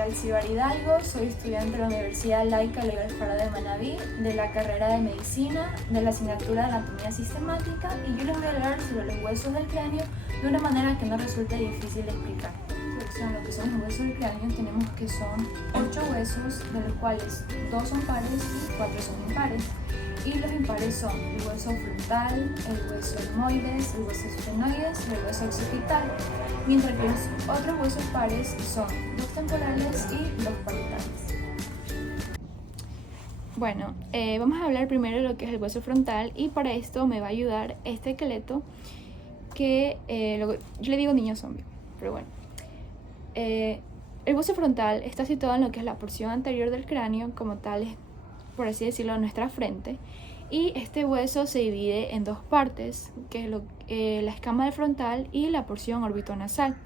Alcibar Hidalgo, soy estudiante de la Universidad Laica Legal Fara de Manabí, de la carrera de Medicina, de la asignatura de Anatomía Sistemática, y yo les voy a hablar sobre los huesos del cráneo de una manera que no resulte difícil de explicar. Lo que son los huesos del cráneo tenemos que son 8 huesos, de los cuales 2 son pares y 4 son impares. Y los impares son el hueso frontal, el hueso etmoides, el hueso esfenoides y el hueso occipital, mientras que los otros huesos pares son 2 temporales y 2 parietales. Bueno, vamos a hablar primero de lo que es el hueso frontal, y para esto me va a ayudar este esqueleto que yo le digo niño zombie, pero bueno. El hueso frontal está situado en lo que es la porción anterior del cráneo, como tal, por así decirlo, nuestra frente, y este hueso se divide en 2 partes, que es la escama del frontal y la porción orbitonasal.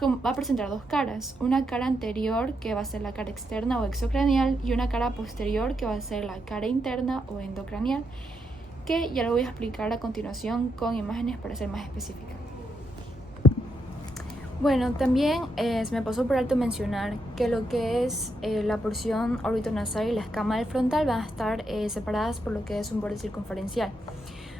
Va a presentar 2 caras, una cara anterior que va a ser la cara externa o exocranial y una cara posterior que va a ser la cara interna o endocranial, que ya lo voy a explicar a continuación con imágenes para ser más específica. Bueno, también se me pasó por alto mencionar que lo que es la porción orbitonasal y la escama del frontal van a estar separadas por lo que es un borde circunferencial.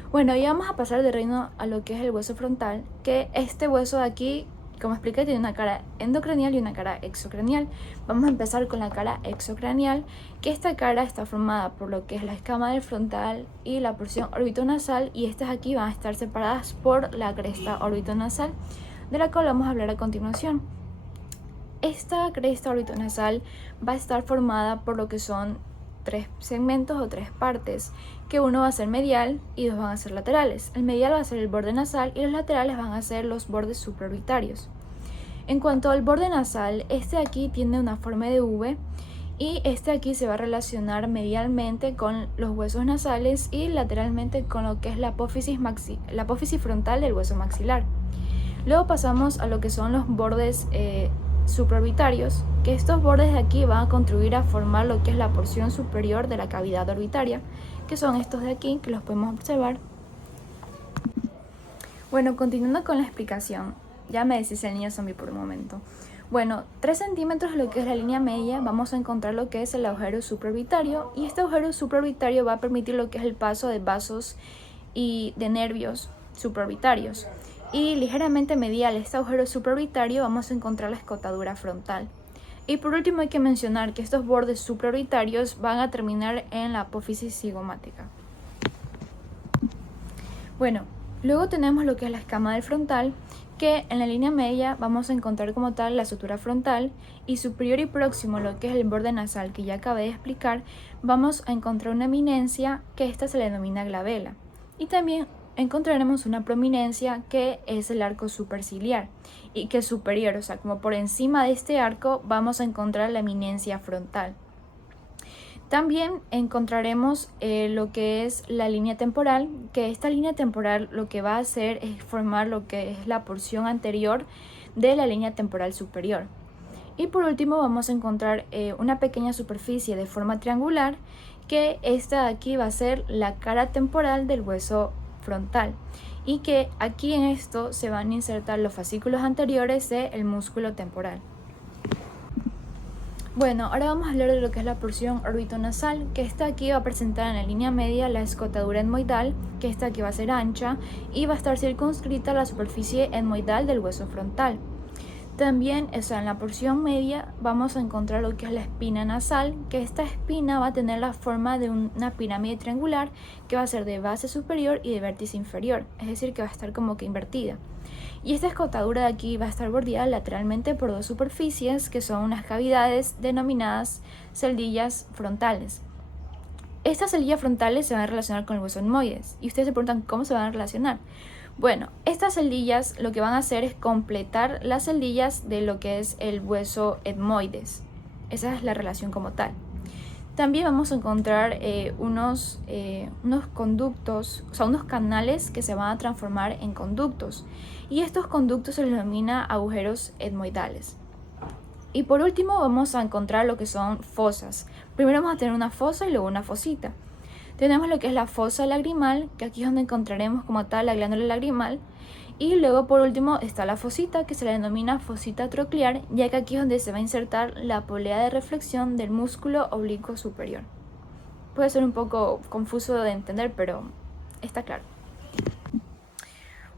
Bueno, ya vamos a pasar de reino a lo que es el hueso frontal, que este hueso de aquí, como expliqué, tiene una cara endocranial y una cara exocranial. Vamos a empezar con la cara exocranial, que esta cara está formada por lo que es la escama del frontal y la porción orbitonasal, y estas aquí van a estar separadas por la cresta orbitonasal, de la cual vamos a hablar a continuación. Esta cresta orbitonasal va a estar formada por lo que son 3 segmentos o 3 partes, que uno va a ser medial y 2 van a ser laterales. El medial va a ser el borde nasal y los laterales van a ser los bordes supraorbitarios. En cuanto al borde nasal, este aquí tiene una forma de V, y este aquí se va a relacionar medialmente con los huesos nasales y lateralmente con lo que es la apófisis frontal del hueso maxilar. Luego pasamos a lo que son los bordes supraorbitarios, que estos bordes de aquí van a contribuir a formar lo que es la porción superior de la cavidad orbitaria, que son estos de aquí, que los podemos observar. Bueno, continuando con la explicación, ya me decís el niño zombie por un momento. Bueno, 3 centímetros de lo que es la línea media, vamos a encontrar lo que es el agujero supraorbitario, y este agujero supraorbitario va a permitir lo que es el paso de vasos y de nervios supraorbitarios. Y ligeramente medial a este agujero supraorbitario vamos a encontrar la escotadura frontal. Y por último hay que mencionar que estos bordes supraorbitarios van a terminar en la apófisis cigomática. Bueno, luego tenemos lo que es la escama del frontal, que en la línea media vamos a encontrar como tal la sutura frontal, y superior y próximo a lo que es el borde nasal que ya acabé de explicar, vamos a encontrar una eminencia, que esta se le denomina glabela. Y también encontraremos una prominencia, que es el arco superciliar, y que es superior, o sea, como por encima de este arco vamos a encontrar la eminencia frontal. También encontraremos lo que es la línea temporal, que esta línea temporal lo que va a hacer es formar lo que es la porción anterior de la línea temporal superior. Y por último vamos a encontrar una pequeña superficie de forma triangular, que esta de aquí va a ser la cara temporal del hueso frontal, y que aquí en esto se van a insertar los fascículos anteriores del músculo temporal. Bueno, ahora vamos a hablar de lo que es la porción orbitonasal, que esta aquí va a presentar en la línea media la escotadura etmoidal, que esta aquí va a ser ancha y va a estar circunscrita a la superficie etmoidal del hueso frontal. También, en la porción media vamos a encontrar lo que es la espina nasal, que esta espina va a tener la forma de una pirámide triangular, que va a ser de base superior y de vértice inferior, es decir, que va a estar como que invertida. Y esta escotadura de aquí va a estar bordeada lateralmente por 2 superficies, que son unas cavidades denominadas celdillas frontales. Estas celdillas frontales se van a relacionar con el hueso etmoides, y ustedes se preguntan cómo se van a relacionar. Bueno, estas celdillas lo que van a hacer es completar las celdillas de lo que es el hueso etmoides. Esa es la relación como tal. También vamos a encontrar unos conductos, o sea, unos canales que se van a transformar en conductos. Y estos conductos se les denomina agujeros etmoidales. Y por último vamos a encontrar lo que son fosas. Primero vamos a tener una fosa y luego una fosita. Tenemos lo que es la fosa lagrimal, que aquí es donde encontraremos como tal la glándula lagrimal, Y luego por último está la fosita, que se la denomina fosita troclear, ya que aquí es donde se va a insertar la polea de reflexión del músculo oblicuo superior. Puede ser un poco confuso de entender, pero está claro.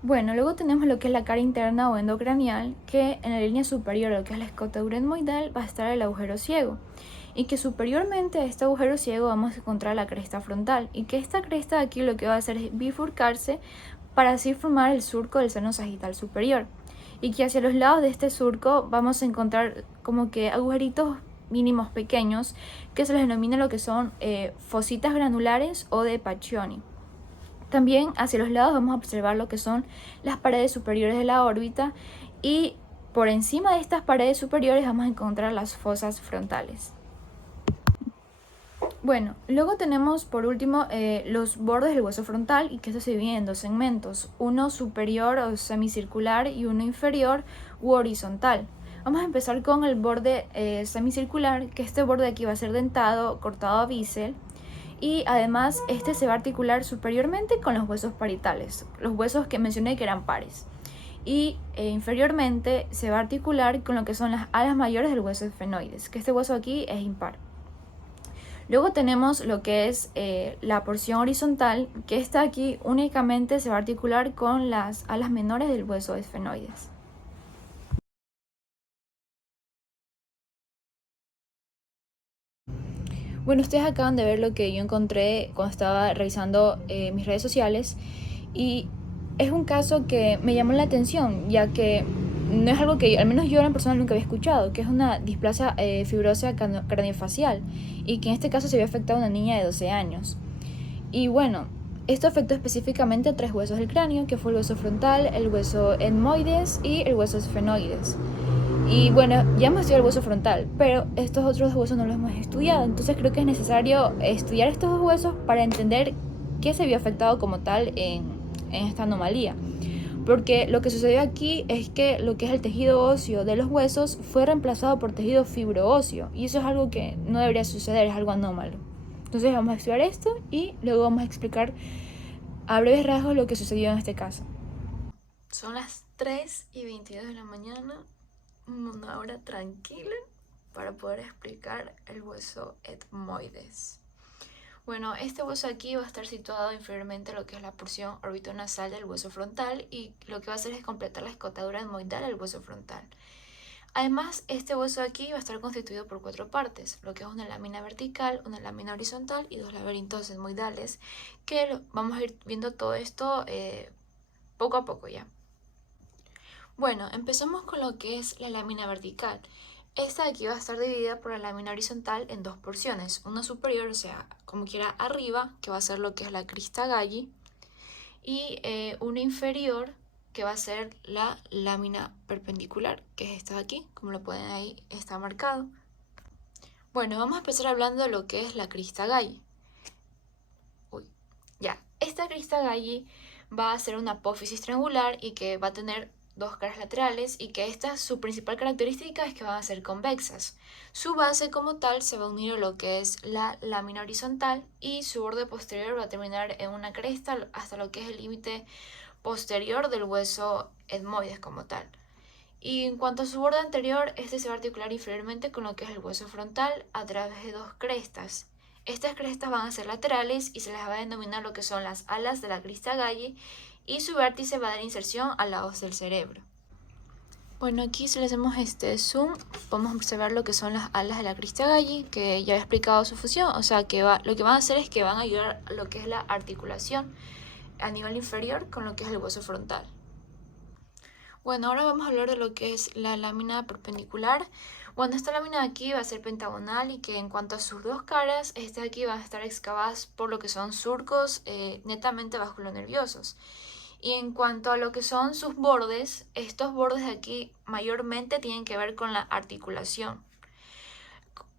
Bueno, luego tenemos lo que es la cara interna o endocranial, que en la línea superior, lo que es la escotadura etmoidal, va a estar el agujero ciego. Y que superiormente a este agujero ciego vamos a encontrar la cresta frontal. Y que esta cresta de aquí lo que va a hacer es bifurcarse para así formar el surco del seno sagital superior. Y que hacia los lados de este surco vamos a encontrar como que agujeritos mínimos pequeños que se les denomina lo que son fositas granulares o de Pacchioni. También hacia los lados vamos a observar lo que son las paredes superiores de la órbita y por encima de estas paredes superiores vamos a encontrar las fosas frontales. Bueno, luego tenemos por último los bordes del hueso frontal, y que esto se divide en dos segmentos, uno superior o semicircular y uno inferior u horizontal. Vamos a empezar con el borde semicircular, que este borde de aquí va a ser dentado, cortado a bisel, y además este se va a articular superiormente con los huesos parietales, los huesos que mencioné que eran pares. Y inferiormente se va a articular con lo que son las alas mayores del hueso esfenoides, que este hueso aquí es impar. Luego tenemos lo que es la porción horizontal, que esta aquí únicamente se va a articular con las alas menores del hueso esfenoides. Bueno, ustedes acaban de ver lo que yo encontré cuando estaba revisando mis redes sociales, y es un caso que me llamó la atención, ya que no es algo que al menos yo en persona nunca había escuchado, que es una displasia fibrosa craniofacial, y que en este caso se había afectado a una niña de 12 años. Y bueno, esto afectó específicamente a 3 huesos del cráneo, que fue el hueso frontal, el hueso etmoides y el hueso esfenoides. Y bueno, ya hemos estudiado el hueso frontal, pero estos otros huesos no los hemos estudiado. Entonces creo que es necesario estudiar estos dos huesos para entender qué se vio afectado como tal en esta anomalía. Porque lo que sucedió aquí es que lo que es el tejido óseo de los huesos fue reemplazado por tejido fibroóseo. Y eso es algo que no debería suceder, es algo anómalo. Entonces vamos a estudiar esto y luego vamos a explicar a breves rasgos lo que sucedió en este caso. Son las 3:22 de la mañana, una hora tranquila para poder explicar el hueso etmoides. Bueno, este hueso aquí va a estar situado inferiormente a lo que es la porción orbitonasal del hueso frontal, y lo que va a hacer es completar la escotadura etmoidal del hueso frontal. Además, este hueso aquí va a estar constituido por 4 partes, lo que es una lámina vertical, una lámina horizontal y 2 laberintos etmoidales, que vamos a ir viendo todo esto poco a poco ya. Bueno, empezamos con lo que es la lámina vertical. Esta de aquí va a estar dividida por la lámina horizontal en 2 porciones, una superior, o sea, como quiera arriba, que va a ser lo que es la crista galli, y una inferior, que va a ser la lámina perpendicular, que es esta de aquí, como lo pueden ahí, está marcado. Bueno, vamos a empezar hablando de lo que es la crista galli. Esta crista galli va a ser una apófisis triangular y que va a tener 2 caras laterales, y que su principal característica es que van a ser convexas. Su base como tal se va a unir a lo que es la lámina horizontal, y su borde posterior va a terminar en una cresta hasta lo que es el límite posterior del hueso etmoides como tal. Y en cuanto a su borde anterior, este se va a articular inferiormente con lo que es el hueso frontal a través de 2 crestas. Estas crestas van a ser laterales y se les va a denominar lo que son las alas de la crista galli, y su vértice va a dar inserción a la hoz del cerebro. Bueno, aquí si le hacemos este zoom, podemos observar lo que son las alas de la crista galli, que ya he explicado su función, o sea que lo que van a hacer es que van a ayudar a lo que es la articulación a nivel inferior con lo que es el hueso frontal. Bueno, ahora vamos a hablar de lo que es la lámina perpendicular. Bueno, esta lámina de aquí va a ser pentagonal, y que en cuanto a sus 2 caras, estas de aquí van a estar excavadas por lo que son surcos netamente vasculonerviosos. Y en cuanto a lo que son sus bordes, estos bordes de aquí mayormente tienen que ver con la articulación.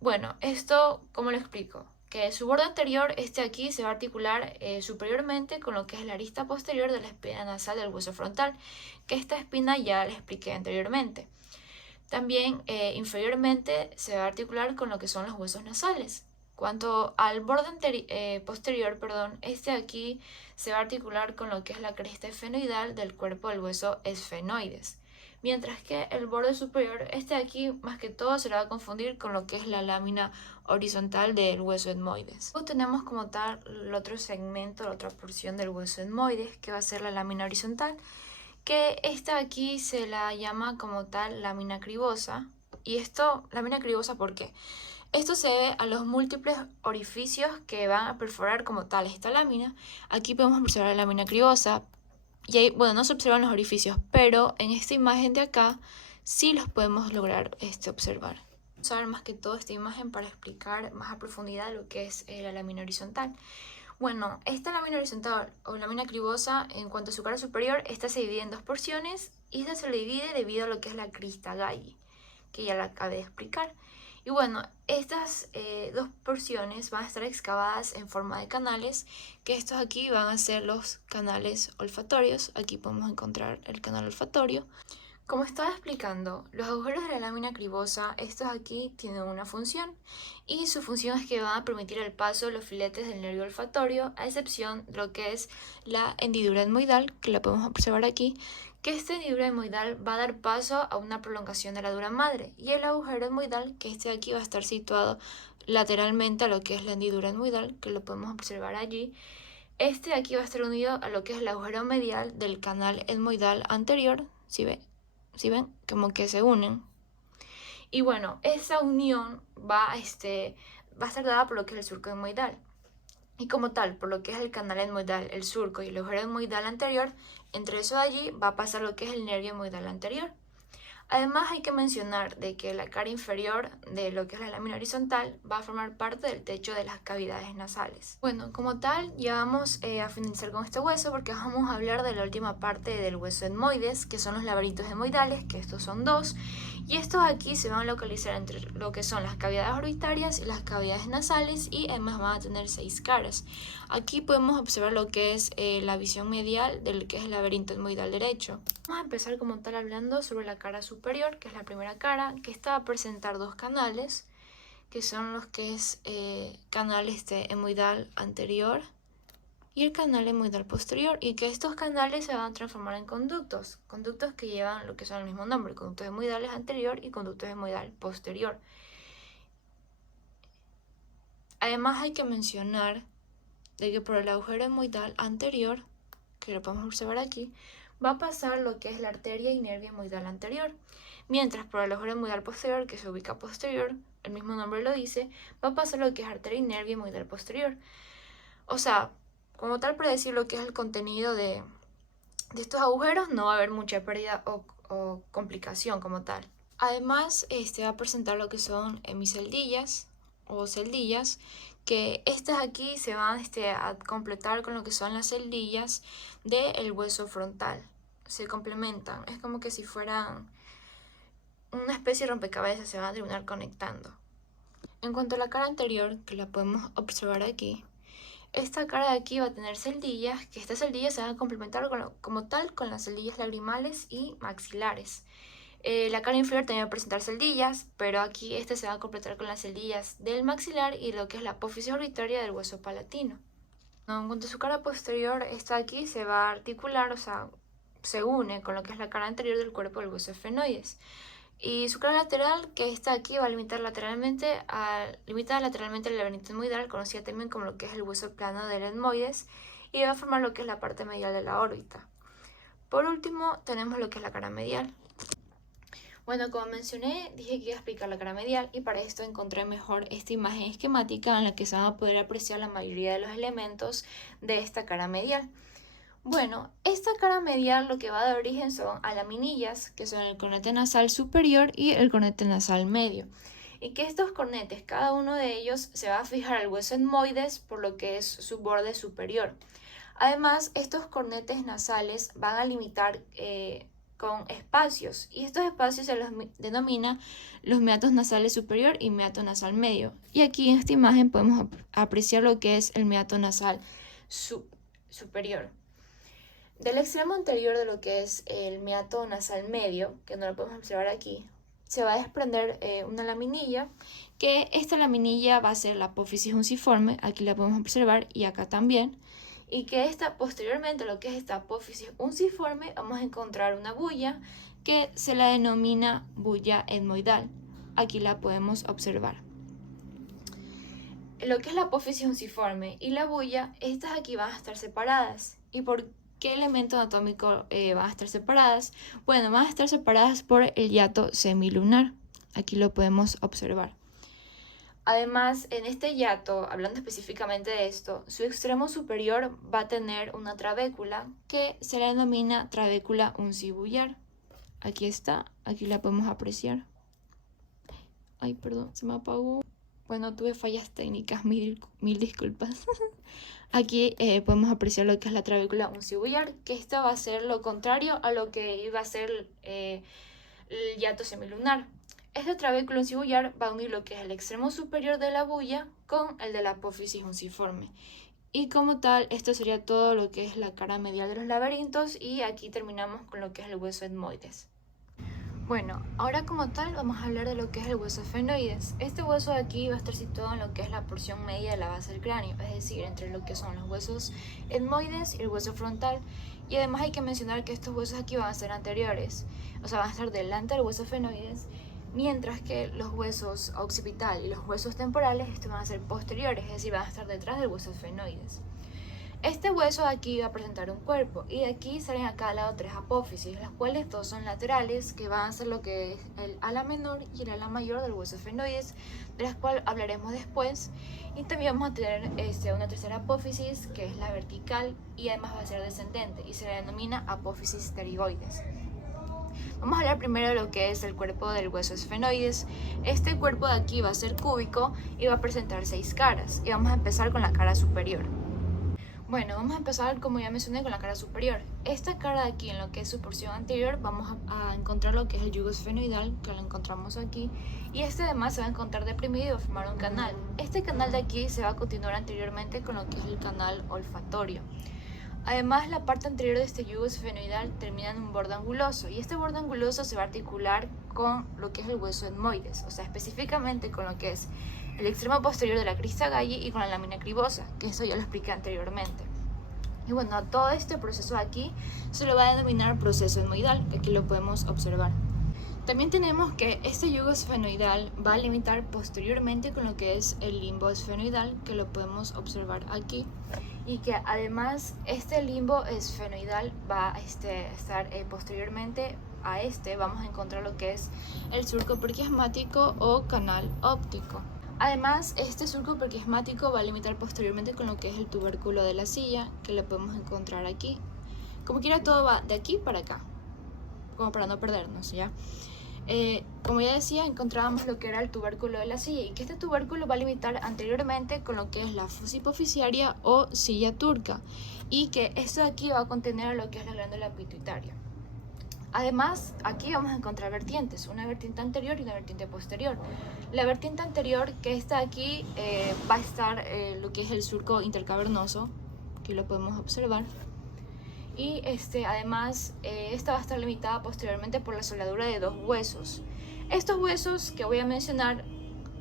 Bueno, esto, ¿cómo lo explico? Que su borde anterior, este aquí, se va a articular superiormente con lo que es la arista posterior de la espina nasal del hueso frontal, que esta espina ya la expliqué anteriormente. También inferiormente se va a articular con lo que son los huesos nasales, cuanto al borde posterior, este aquí se va a articular con lo que es la cresta esfenoidal del cuerpo del hueso esfenoides. Mientras que el borde superior, este de aquí, más que todo se le va a confundir con lo que es la lámina horizontal del hueso etmoides. Luego tenemos como tal el otro segmento, la otra porción del hueso etmoides, que va a ser la lámina horizontal, que esta aquí se la llama como tal lámina cribosa. Y esto, lámina cribosa, ¿por qué? Esto se debe a los múltiples orificios que van a perforar como tal esta lámina. Aquí podemos observar la lámina cribosa. Y ahí, bueno, no se observan los orificios, pero en esta imagen de acá sí los podemos lograr observar. Vamos a ver más que todo esta imagen para explicar más a profundidad lo que es la lámina horizontal. Bueno, esta lámina horizontal o lámina cribosa, en cuanto a su cara superior, esta se divide en dos porciones y esta se le divide debido a lo que es la crista Galli, que ya la acabé de explicar. Y bueno, estas dos porciones van a estar excavadas en forma de canales, que estos aquí van a ser los canales olfatorios. Aquí podemos encontrar el canal olfatorio. Como estaba explicando, los agujeros de la lámina cribosa, estos aquí tienen una función, y su función es que van a permitir el paso de los filetes del nervio olfatorio, a excepción de lo que es la hendidura etmoidal, que la podemos observar aquí, que esta hendidura etmoidal va a dar paso a una prolongación de la dura madre, y el agujero etmoidal, que este de aquí va a estar situado lateralmente a lo que es la hendidura etmoidal, que lo podemos observar allí. Este de aquí va a estar unido a lo que es el agujero medial del canal etmoidal anterior, ¿sí ven? Como que se unen. Y bueno, esa unión va a estar dada por lo que es el surco etmoidal. Y como tal, por lo que es el canal etmoidal, el surco y el agujero etmoidal anterior, entre eso de allí va a pasar lo que es el nervio etmoidal anterior. Además hay que mencionar de que la cara inferior de lo que es la lámina horizontal va a formar parte del techo de las cavidades nasales. Bueno, como tal, ya vamos a finalizar con este hueso porque vamos a hablar de la última parte del hueso etmoides, que son los laberintos etmoidales, que estos son dos, y estos aquí se van a localizar entre lo que son las cavidades orbitarias y las cavidades nasales, y además van a tener 6 caras. Aquí podemos observar lo que es la visión medial del que es el laberinto etmoidal derecho. Vamos a empezar como tal hablando sobre la cara superior, que es la primera cara, que esta va a presentar dos canales, que son los que es canal etmoidal anterior y el canal etmoidal posterior, y que estos canales se van a transformar en conductos que llevan lo que son el mismo nombre, conductos etmoidales anterior y conductos etmoidal posterior. Además hay que mencionar de que por el agujero etmoidal anterior, que lo podemos observar aquí, va a pasar lo que es la arteria y nervio etmoidal anterior, mientras por el agujero etmoidal posterior, que se ubica posterior, el mismo nombre lo dice, va a pasar lo que es arteria y nervio etmoidal posterior. O sea, como tal, para decir lo que es el contenido de estos agujeros, no va a haber mucha pérdida o complicación como tal. Además, va a presentar lo que son hemiceldillas o celdillas, que estas aquí se van a completar con lo que son las celdillas del hueso frontal. Se complementan, es como que si fueran una especie de rompecabezas, se van a terminar conectando. En cuanto a la cara anterior, que la podemos observar aquí, esta cara de aquí va a tener celdillas, que estas celdillas se van a complementar como tal con las celdillas lagrimales y maxilares. La cara inferior también va a presentar celdillas, pero aquí se va a completar con las celdillas del maxilar y lo que es la apófisis orbitaria del hueso palatino. En cuanto a su cara posterior, esta aquí se va a articular, o sea, se une con lo que es la cara anterior del cuerpo del hueso esfenoides. Y su cara lateral, que está aquí, va a limitar lateralmente el laberinto etmoidal, conocida también como lo que es el hueso plano del etmoides, y va a formar lo que es la parte medial de la órbita. Por último, tenemos lo que es la cara medial. Bueno, como mencioné, dije que iba a explicar la cara medial, y para esto encontré mejor esta imagen esquemática en la que se van a poder apreciar la mayoría de los elementos de esta cara medial. Bueno, esta cara medial lo que va a dar origen son a laminillas, que son el cornete nasal superior y el cornete nasal medio. Y que estos cornetes, cada uno de ellos se va a fijar al hueso etmoides por lo que es su borde superior. Además, estos cornetes nasales van a limitar con espacios, y estos espacios se los denomina los meatos nasales superior y meato nasal medio. Y aquí en esta imagen podemos apreciar lo que es el meato nasal superior. Del extremo anterior de lo que es el meato nasal medio, que no lo podemos observar aquí, se va a desprender una laminilla, que esta laminilla va a ser la apófisis unciforme, aquí la podemos observar y acá también, y que posteriormente lo que es esta apófisis unciforme vamos a encontrar una bulla que se la denomina bulla etmoidal, aquí la podemos observar. Lo que es la apófisis unciforme y la bulla, estas aquí van a estar separadas. ¿Y por qué elemento anatómico van a estar separadas? Bueno, van a estar separadas por el hiato semilunar. Aquí lo podemos observar. Además, en este hiato, hablando específicamente de esto, su extremo superior va a tener una trabécula que se la denomina trabécula uncibullar. Aquí está, aquí la podemos apreciar. Ay, perdón, se me apagó. Bueno, tuve fallas técnicas, mil disculpas. Aquí podemos apreciar lo que es la trabécula uncibullar, que esta va a ser lo contrario a lo que iba a ser el hiato semilunar. Esta trabécula uncibullar va a unir lo que es el extremo superior de la bulla con el de la apófisis unciforme. Y como tal, esto sería todo lo que es la cara medial de los laberintos, y aquí terminamos con lo que es el hueso etmoides. Bueno, ahora como tal vamos a hablar de lo que es el hueso esfenoides. Este hueso de aquí va a estar situado en lo que es la porción media de la base del cráneo, es decir, entre lo que son los huesos etmoides y el hueso frontal. Y además hay que mencionar que estos huesos aquí van a ser anteriores, o sea, van a estar delante del hueso esfenoides, mientras que los huesos occipital y los huesos temporales estos van a ser posteriores, es decir, van a estar detrás del hueso esfenoides. Este hueso de aquí va a presentar un cuerpo, y de aquí salen a cada lado 3 apófisis, las cuales dos son laterales, que van a ser lo que es el ala menor y el ala mayor del hueso esfenoides, de las cuales hablaremos después. Y también vamos a tener una tercera apófisis, que es la vertical, y además va a ser descendente, y se la denomina apófisis pterigoides. Vamos a hablar primero de lo que es el cuerpo del hueso esfenoides. Este cuerpo de aquí va a ser cúbico y va a presentar 6 caras, y vamos a empezar con la cara superior. Bueno, vamos a empezar, como ya mencioné, con la cara superior. Esta cara de aquí, en lo que es su porción anterior, vamos a encontrar lo que es el yugo esfenoidal, que lo encontramos aquí. Y este además se va a encontrar deprimido y va a formar un canal. Este canal de aquí se va a continuar anteriormente con lo que es el canal olfatorio. Además, la parte anterior de este yugo esfenoidal termina en un borde anguloso, y este borde anguloso se va a articular con lo que es el hueso etmoides, o sea, específicamente con lo que es el extremo posterior de la crista galli y con la lámina cribosa, que eso ya lo expliqué anteriormente. Y bueno, a todo este proceso aquí se lo va a denominar proceso etmoidal, que aquí lo podemos observar. También tenemos que este yugo esfenoidal va a limitar posteriormente con lo que es el limbo esfenoidal, que lo podemos observar aquí. Y que además este limbo esfenoidal va a estar posteriormente a vamos a encontrar lo que es el surco prequiasmático o canal óptico. Además, este surco prequiasmático va a limitar posteriormente con lo que es el tubérculo de la silla, que lo podemos encontrar aquí. Como quiera, todo va de aquí para acá, como para no perdernos, ¿ya? Como ya decía, encontrábamos lo que era el tubérculo de la silla, y que este tubérculo va a limitar anteriormente con lo que es la fosa hipoficiaria o silla turca, y que esto de aquí va a contener lo que es la glándula pituitaria. Además, aquí vamos a encontrar vertientes, una vertiente anterior y una vertiente posterior. La vertiente anterior, que está aquí, va a estar lo que es el surco intercavernoso, que lo podemos observar. Y además esta va a estar limitada posteriormente por la soldadura de 2 huesos. Estos huesos que voy a mencionar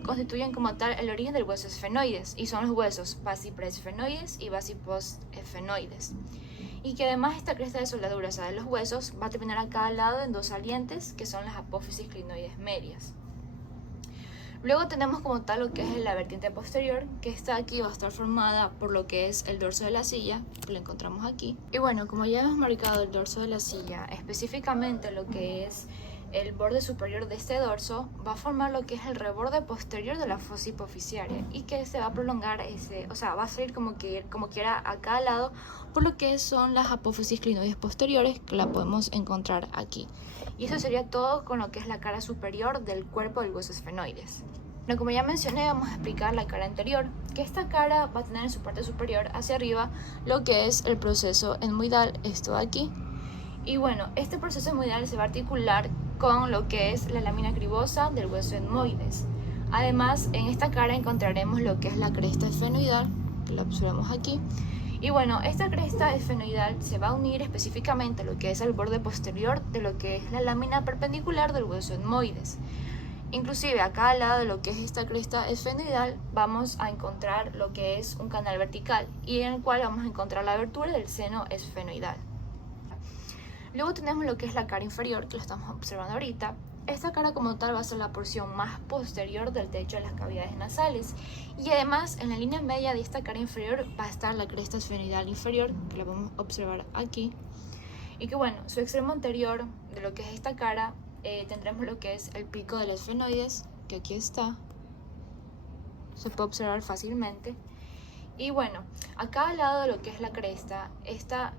constituyen como tal el origen del hueso esfenoides, y son los huesos basipresfenoides y basipostesfenoides. Y que además esta cresta de soldadura, o sea, de los huesos, va a terminar a cada lado en 2 salientes, que son las apófisis clinoides medias. Luego tenemos como tal lo que es la vertiente posterior, que está aquí, va a estar formada por lo que es el dorso de la silla, que lo encontramos aquí. Y bueno, como ya hemos marcado el dorso de la silla, específicamente lo que es el borde superior de este dorso, va a formar lo que es el reborde posterior de la fosa hipoficiaria, y que se va a prolongar, o sea, va a salir como quiera a cada lado, por lo que son las apófisis clinoides posteriores, que la podemos encontrar aquí. Y eso sería todo con lo que es la cara superior del cuerpo del hueso esfenoides. Bueno, como ya mencioné, vamos a explicar la cara anterior, que esta cara va a tener en su parte superior hacia arriba lo que es el proceso etmoidal, esto de aquí. Y bueno, este proceso etmoidal se va a articular con lo que es la lámina cribosa del hueso etmoides. Además, en esta cara encontraremos lo que es la cresta esfenoidal, que la observamos aquí, Y bueno, esta cresta esfenoidal se va a unir específicamente a lo que es el borde posterior de lo que es la lámina perpendicular del hueso etmoides. Inclusive acá al lado de lo que es esta cresta esfenoidal vamos a encontrar lo que es un canal vertical y en el cual vamos a encontrar la abertura del seno esfenoidal. Luego tenemos lo que es la cara inferior, que lo estamos observando ahorita. Esta cara como tal va a ser la porción más posterior del techo de las cavidades nasales y además en la línea media de esta cara inferior va a estar la cresta esfenoidal inferior, que la podemos observar aquí, y que bueno, su extremo anterior de lo que es esta cara tendremos lo que es el pico del esfenoides, que aquí está, se puede observar fácilmente. Y bueno, acá al lado de lo que es la cresta, esta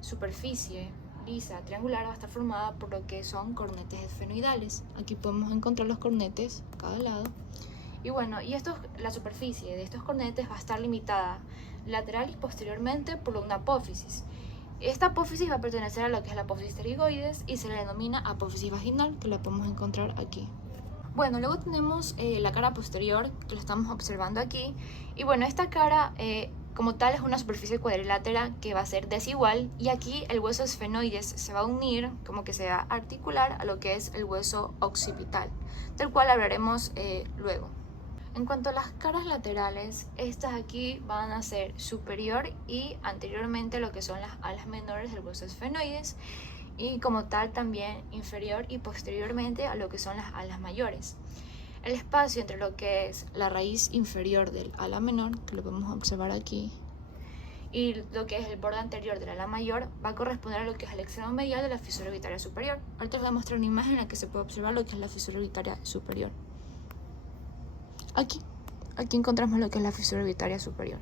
superficie lisa triangular va a estar formada por lo que son cornetes esfenoidales. Aquí podemos encontrar los cornetes a cada lado. Y bueno, la superficie de estos cornetes va a estar limitada lateral y posteriormente por una apófisis. Esta apófisis va a pertenecer a lo que es la apófisis pterigoides y se le denomina apófisis vaginal, que la podemos encontrar aquí. Bueno, luego tenemos la cara posterior, que lo estamos observando aquí. Y bueno, esta cara como tal es una superficie cuadrilátera que va a ser desigual y aquí el hueso esfenoides se va a unir, como que se va a articular a lo que es el hueso occipital, del cual hablaremos luego. En cuanto a las caras laterales, estas aquí van a ser superior y anteriormente lo que son las alas menores del hueso esfenoides y como tal también inferior y posteriormente a lo que son las alas mayores. El espacio entre lo que es la raíz inferior del ala menor, que lo podemos observar aquí, y lo que es el borde anterior del ala mayor va a corresponder a lo que es el extremo medial de la fisura orbitaria superior. Ahorita les voy a mostrar una imagen en la que se puede observar lo que es la fisura orbitaria superior. Aquí encontramos lo que es la fisura orbitaria superior.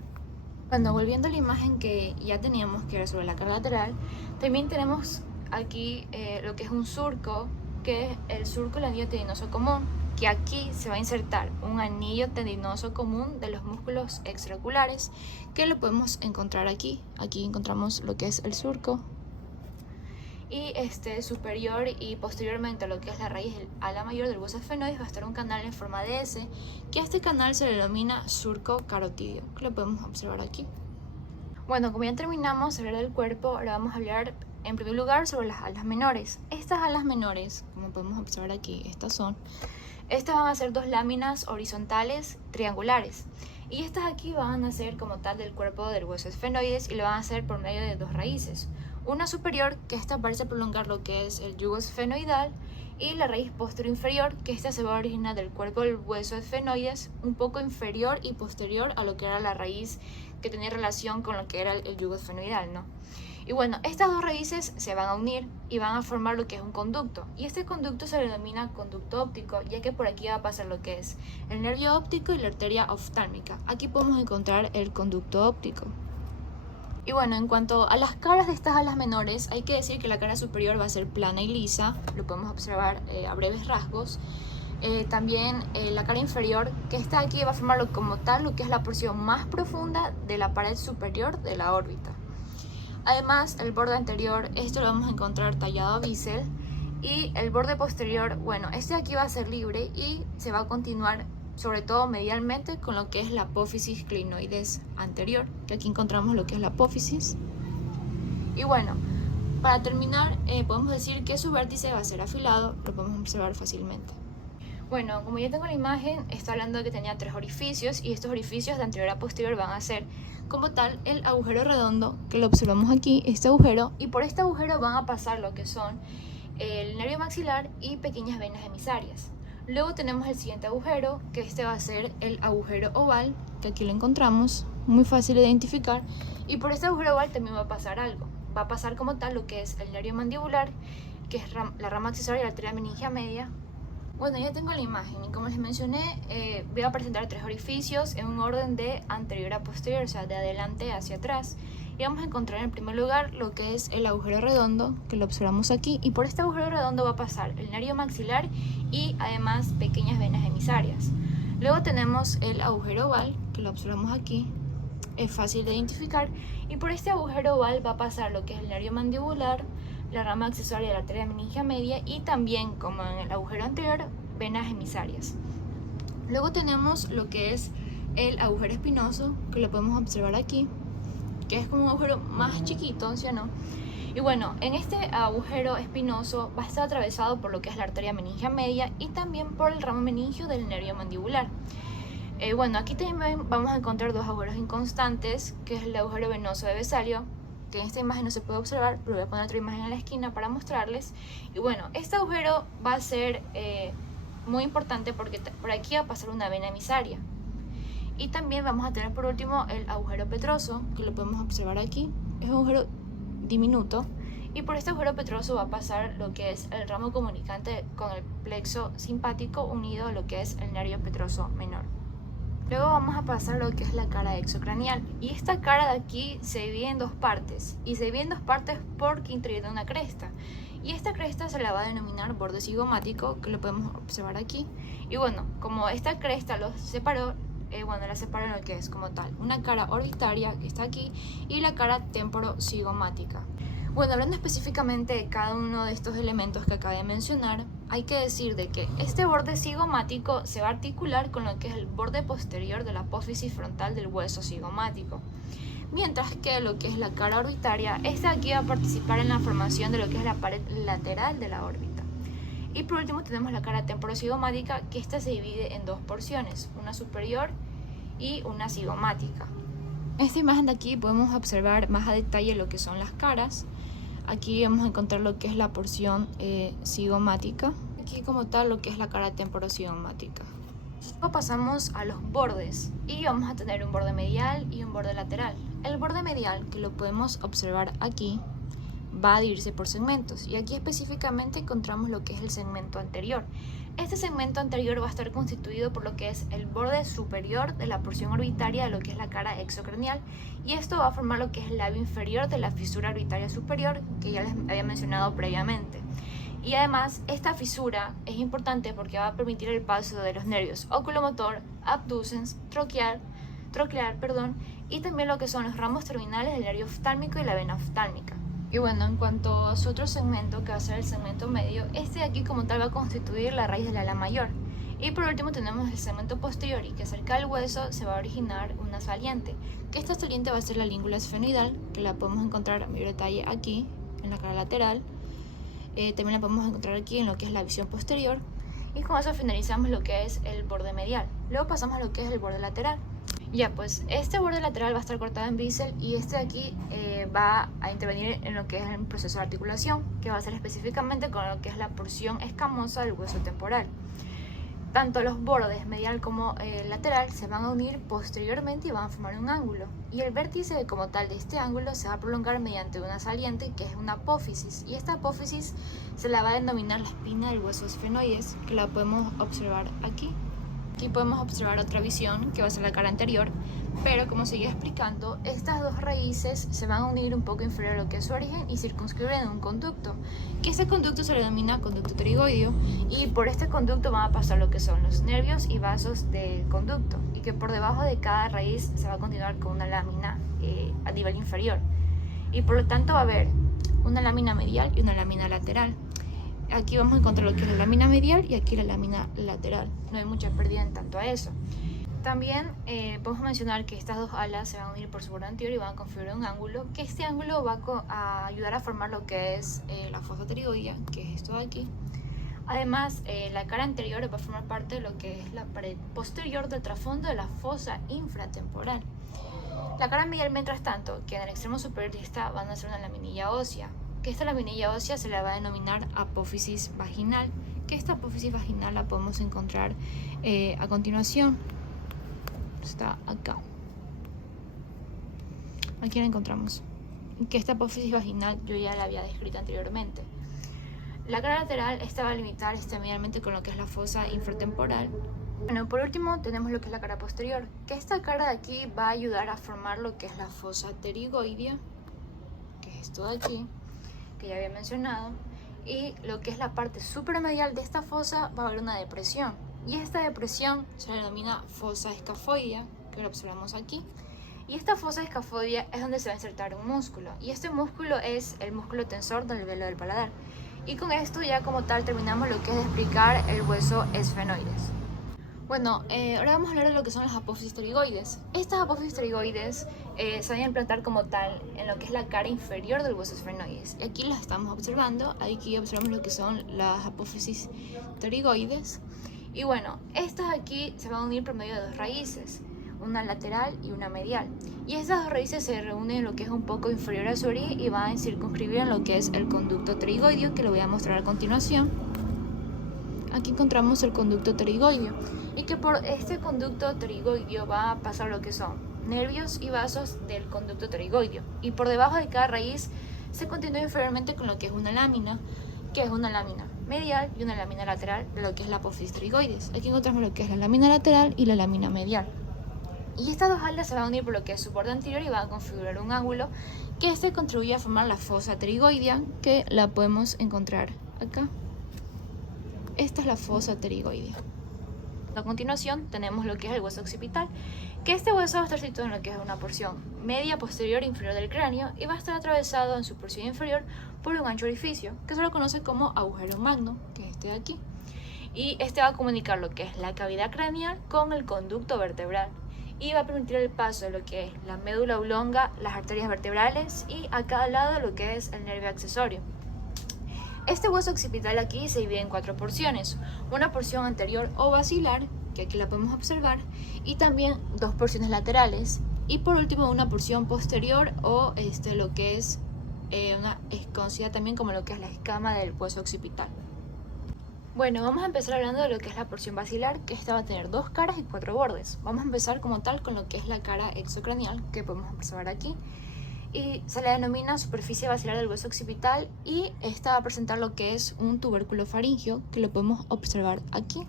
Cuando volviendo a la imagen que ya teníamos, que era sobre la cara lateral, también tenemos aquí lo que es un surco, que es el surco del anillo tendinoso común, que aquí se va a insertar un anillo tendinoso común de los músculos extraoculares, que lo podemos encontrar aquí. Aquí encontramos lo que es el surco. Y superior y posteriormente a lo que es la raíz del ala mayor del hueso esfenoides va a estar un canal en forma de S, que a este canal se le denomina surco carotidio, que lo podemos observar aquí. Bueno, como ya terminamos de hablar del cuerpo, ahora vamos a hablar en primer lugar sobre las alas menores. Estas alas menores, como podemos observar aquí, estas van a ser dos láminas horizontales triangulares. Y estas aquí van a ser como tal del cuerpo del hueso esfenoides y lo van a hacer por medio de dos raíces. Una superior, que esta parece prolongar lo que es el yugo esfenoidal, y la raíz posterior inferior, que esta se va a originar del cuerpo del hueso esfenoides, un poco inferior y posterior a lo que era la raíz que tenía relación con lo que era el yugo esfenoidal, ¿no? Y bueno, estas dos raíces se van a unir y van a formar lo que es un conducto. Y este conducto se le denomina conducto óptico, ya que por aquí va a pasar lo que es el nervio óptico y la arteria oftálmica. Aquí podemos encontrar el conducto óptico. Y bueno, en cuanto a las caras de estas alas menores, hay que decir que la cara superior va a ser plana y lisa, lo podemos observar a breves rasgos. También la cara inferior, que esta aquí va a formar como tal lo que es la porción más profunda de la pared superior de la órbita. Además, el borde anterior, esto lo vamos a encontrar tallado a bisel, y el borde posterior, bueno, este aquí va a ser libre y se va a continuar sobre todo medialmente con lo que es la apófisis clinoides anterior, que aquí encontramos lo que es la apófisis. Y bueno, para terminar, podemos decir que su vértice va a ser afilado, lo podemos observar fácilmente. Bueno, como ya tengo la imagen, está hablando de que tenía tres orificios y estos orificios de anterior a posterior van a ser como tal el agujero redondo, que lo observamos aquí, este agujero, y por este agujero van a pasar lo que son el nervio maxilar y pequeñas venas emisarias. Luego tenemos el siguiente agujero, que este va a ser el agujero oval, que aquí lo encontramos, muy fácil de identificar, y por este agujero oval también va a pasar algo. Va a pasar como tal lo que es el nervio mandibular, que es la rama accesoria de la arteria meningia media. Bueno, ya tengo la imagen y como les mencioné, voy a presentar tres orificios en un orden de anterior a posterior, o sea, de adelante hacia atrás. Y vamos a encontrar en primer lugar lo que es el agujero redondo, que lo observamos aquí, y por este agujero redondo va a pasar el nervio maxilar y además pequeñas venas emisarias. Luego tenemos el agujero oval, que lo observamos aquí, es fácil de identificar, y por este agujero oval va a pasar lo que es el nervio mandibular, la rama accesoria de la arteria meningia media y también, como en el agujero anterior, venas emisarias. Luego tenemos lo que es el agujero espinoso, que lo podemos observar aquí. que es como un agujero más chiquito, ¿sí o no? Y bueno, en este agujero espinoso va a estar atravesado por lo que es la arteria meningia media y también por el ramo meningio del nervio mandibular. Bueno, aquí también vamos a encontrar dos agujeros inconstantes, que es el agujero venoso de Vesalio, que en esta imagen no se puede observar, pero voy a poner otra imagen en la esquina para mostrarles. Y bueno, este agujero va a ser muy importante porque por aquí va a pasar una vena emisaria. Y también vamos a tener por último el agujero petroso, que lo podemos observar aquí. Es un agujero diminuto y por este agujero petroso va a pasar lo que es el ramo comunicante con el plexo simpático unido a lo que es el nervio petroso menor. Luego vamos a pasar a lo que es la cara exocranial, y esta cara de aquí se divide en dos partes, y se divide en dos partes porque interviene una cresta, y esta cresta se la va a denominar borde cigomático, que lo podemos observar aquí. Y bueno, como esta cresta los separó, la separa en lo que es como tal una cara orbitaria, que está aquí, y la cara temporocigomática. Bueno, hablando específicamente de cada uno de estos elementos que acabé de mencionar, hay que decir de que este borde cigomático se va a articular con lo que es el borde posterior de la apófisis frontal del hueso cigomático. Mientras que lo que es la cara orbitaria, esta aquí va a participar en la formación de lo que es la pared lateral de la órbita. Y por último tenemos la cara temporocigomática, que esta se divide en dos porciones, una superior y una cigomática. En esta imagen de aquí podemos observar más a detalle lo que son las caras. Aquí vamos a encontrar lo que es la porción cigomática. Aquí como tal lo que es la cara temporocigomática. Luego pasamos a los bordes y vamos a tener un borde medial y un borde lateral. El borde medial, que lo podemos observar aquí, va a dividirse por segmentos, y aquí específicamente encontramos lo que es el segmento anterior. Este segmento anterior va a estar constituido por lo que es el borde superior de la porción orbitaria de lo que es la cara exocranial, y esto va a formar lo que es el labio inferior de la fisura orbitaria superior, que ya les había mencionado previamente. Y además esta fisura es importante porque va a permitir el paso de los nervios oculomotor, abducens, troclear, y también lo que son los ramos terminales del nervio oftálmico y la vena oftálmica. Y bueno, en cuanto a su otro segmento, que va a ser el segmento medio, este de aquí como tal va a constituir la raíz del ala mayor. Y por último tenemos el segmento posterior, y que cerca del hueso se va a originar una saliente, que esta saliente va a ser la língula esfenoidal, que la podemos encontrar a mayor detalle aquí, en la cara lateral. También la podemos encontrar aquí en lo que es la visión posterior. Y con eso finalizamos lo que es el borde medial. Luego pasamos a lo que es el borde lateral. Ya, pues este borde lateral va a estar cortado en bisel, y este de aquí va a intervenir en lo que es el proceso de articulación, que va a ser específicamente con lo que es la porción escamosa del hueso temporal. Tanto los bordes medial como lateral se van a unir posteriormente y van a formar un ángulo, y el vértice como tal de este ángulo se va a prolongar mediante una saliente, que es una apófisis, y esta apófisis se la va a denominar la espina del hueso esfenoides, que la podemos observar aquí. Aquí podemos observar otra visión, que va a ser la cara anterior, pero como seguía explicando, estas dos raíces se van a unir un poco inferior a lo que es su origen y circunscribir en un conducto, que este conducto se le denomina conducto pterigoideo, y por este conducto van a pasar lo que son los nervios y vasos del conducto, y que por debajo de cada raíz se va a continuar con una lámina a nivel inferior, y por lo tanto va a haber una lámina medial y una lámina lateral. Aquí vamos a encontrar lo que es la lámina medial y aquí la lámina lateral. No hay mucha pérdida en tanto a eso. También podemos mencionar que estas dos alas se van a unir por su borde anterior y van a configurar un ángulo, que este ángulo va a ayudar a formar lo que es la fosa pterigoidea, que es esto de aquí. Además, la cara anterior va a formar parte de lo que es la pared posterior del trasfondo de la fosa infratemporal. La cara medial, mientras tanto, que en el extremo superior de esta van a ser una laminilla ósea, que esta laminilla ósea se la va a denominar apófisis vaginal, que esta apófisis vaginal la podemos encontrar a continuación. Está acá. Aquí la encontramos. Que esta apófisis vaginal yo ya la había descrito anteriormente. La cara lateral esta va a limitar medialmente con lo que es la fosa infratemporal. Bueno, por último tenemos lo que es la cara posterior, que esta cara de aquí va a ayudar a formar lo que es la fosa pterigoidea, que es esto de aquí, que ya había mencionado, y lo que es la parte supramedial de esta fosa va a haber una depresión, y esta depresión se denomina fosa escafoidea, que lo observamos aquí, y esta fosa escafoidea es donde se va a insertar un músculo, y este músculo es el músculo tensor del velo del paladar. Y con esto ya como tal terminamos lo que es de explicar el hueso esfenoides. Bueno, ahora vamos a hablar de lo que son las apófisis pterigoides. Estas apófisis pterigoides se van a implantar como tal en lo que es la cara inferior del hueso esfenoides. Y aquí las estamos observando. Aquí observamos lo que son las apófisis pterigoides. Y bueno, estas aquí se van a unir por medio de dos raíces, una lateral y una medial. Y estas dos raíces se reúnen en lo que es un poco inferior a su origen y van a circunscribir en lo que es el conducto pterigoideo, que lo voy a mostrar a continuación. Aquí encontramos el conducto pterigoideo y que por este conducto pterigoideo va a pasar lo que son nervios y vasos del conducto pterigoideo, y por debajo de cada raíz se continúa inferiormente con lo que es una lámina, medial y una lámina lateral de lo que es la apófisis pterigoides. Aquí encontramos lo que es la lámina lateral y la lámina medial. Y estas dos alas se van a unir por lo que es su borde anterior y van a configurar un ángulo que contribuye a formar la fosa pterigoidea, que la podemos encontrar acá. Esta es la fosa pterigoidea. A continuación tenemos lo que es el hueso occipital, que este hueso va a estar situado en lo que es una porción media, posterior e inferior del cráneo y va a estar atravesado en su porción inferior por un ancho orificio, que se lo conoce como agujero magno, que es este de aquí. Y este va a comunicar lo que es la cavidad craneal con el conducto vertebral y va a permitir el paso de lo que es la médula oblonga, las arterias vertebrales y a cada lado lo que es el nervio accesorio. Este hueso occipital aquí se divide en cuatro porciones, una porción anterior o basilar, que aquí la podemos observar, y también dos porciones laterales, y por último una porción posterior o lo que es conocida también como lo que es la escama del hueso occipital. Bueno, vamos a empezar hablando de lo que es la porción basilar, que esta va a tener dos caras y cuatro bordes. Vamos a empezar como tal con lo que es la cara exocranial, que podemos observar aquí. Y se le denomina superficie basilar del hueso occipital y esta va a presentar lo que es un tubérculo faríngeo, que lo podemos observar aquí,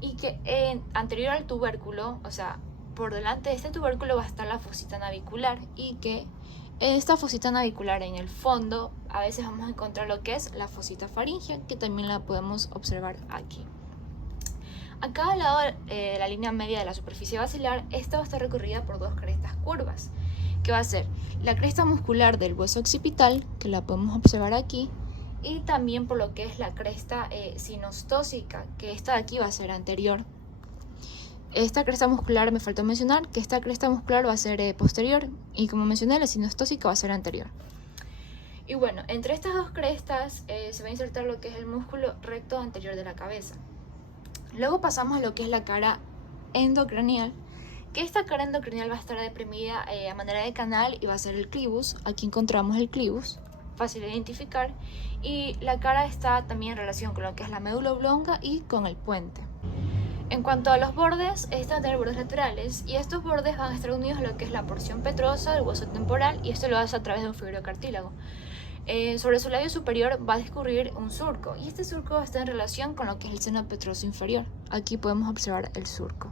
y que anterior al tubérculo, o sea, por delante de este tubérculo va a estar la fosita navicular, y que esta fosita navicular en el fondo a veces vamos a encontrar lo que es la fosita faríngea, que también la podemos observar aquí. A cada lado de la línea media de la superficie basilar, esta va a estar recorrida por dos crestas curvas, que va a ser la cresta muscular del hueso occipital, que la podemos observar aquí, y también por lo que es la cresta sinostósica, que esta de aquí va a ser anterior. Esta cresta muscular me faltó mencionar que esta cresta muscular va a ser posterior, y como mencioné, la sinostósica va a ser anterior. Y bueno, entre estas dos crestas se va a insertar lo que es el músculo recto anterior de la cabeza. Luego pasamos a lo que es la cara endocranial, que esta cara endocranial va a estar deprimida a manera de canal y va a ser el clivus. Aquí encontramos el clivus, fácil de identificar, y la cara está también en relación con lo que es la médula oblonga y con el puente. En cuanto a los bordes, esta va a tener bordes laterales y estos bordes van a estar unidos a lo que es la porción petrosa del hueso temporal, y esto lo hace a través de un fibrocartílago. Sobre su labio superior va a discurrir un surco y este surco va a estar en relación con lo que es el seno petroso inferior. Aquí podemos observar el surco.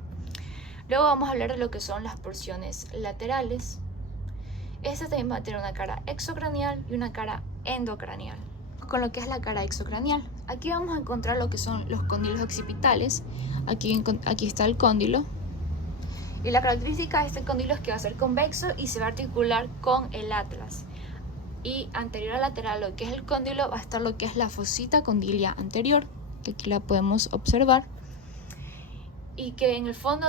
Luego vamos a hablar de lo que son las porciones laterales. Esta también va a tener una cara exocranial y una cara endocranial. Con lo que es la cara exocranial, aquí vamos a encontrar lo que son los cóndilos occipitales. Aquí está el cóndilo. Y la característica de este cóndilo es que va a ser convexo y se va a articular con el atlas. Y anterior al lateral, lo que es el cóndilo, va a estar lo que es la fosita condilia anterior, que aquí la podemos observar. Y que en el fondo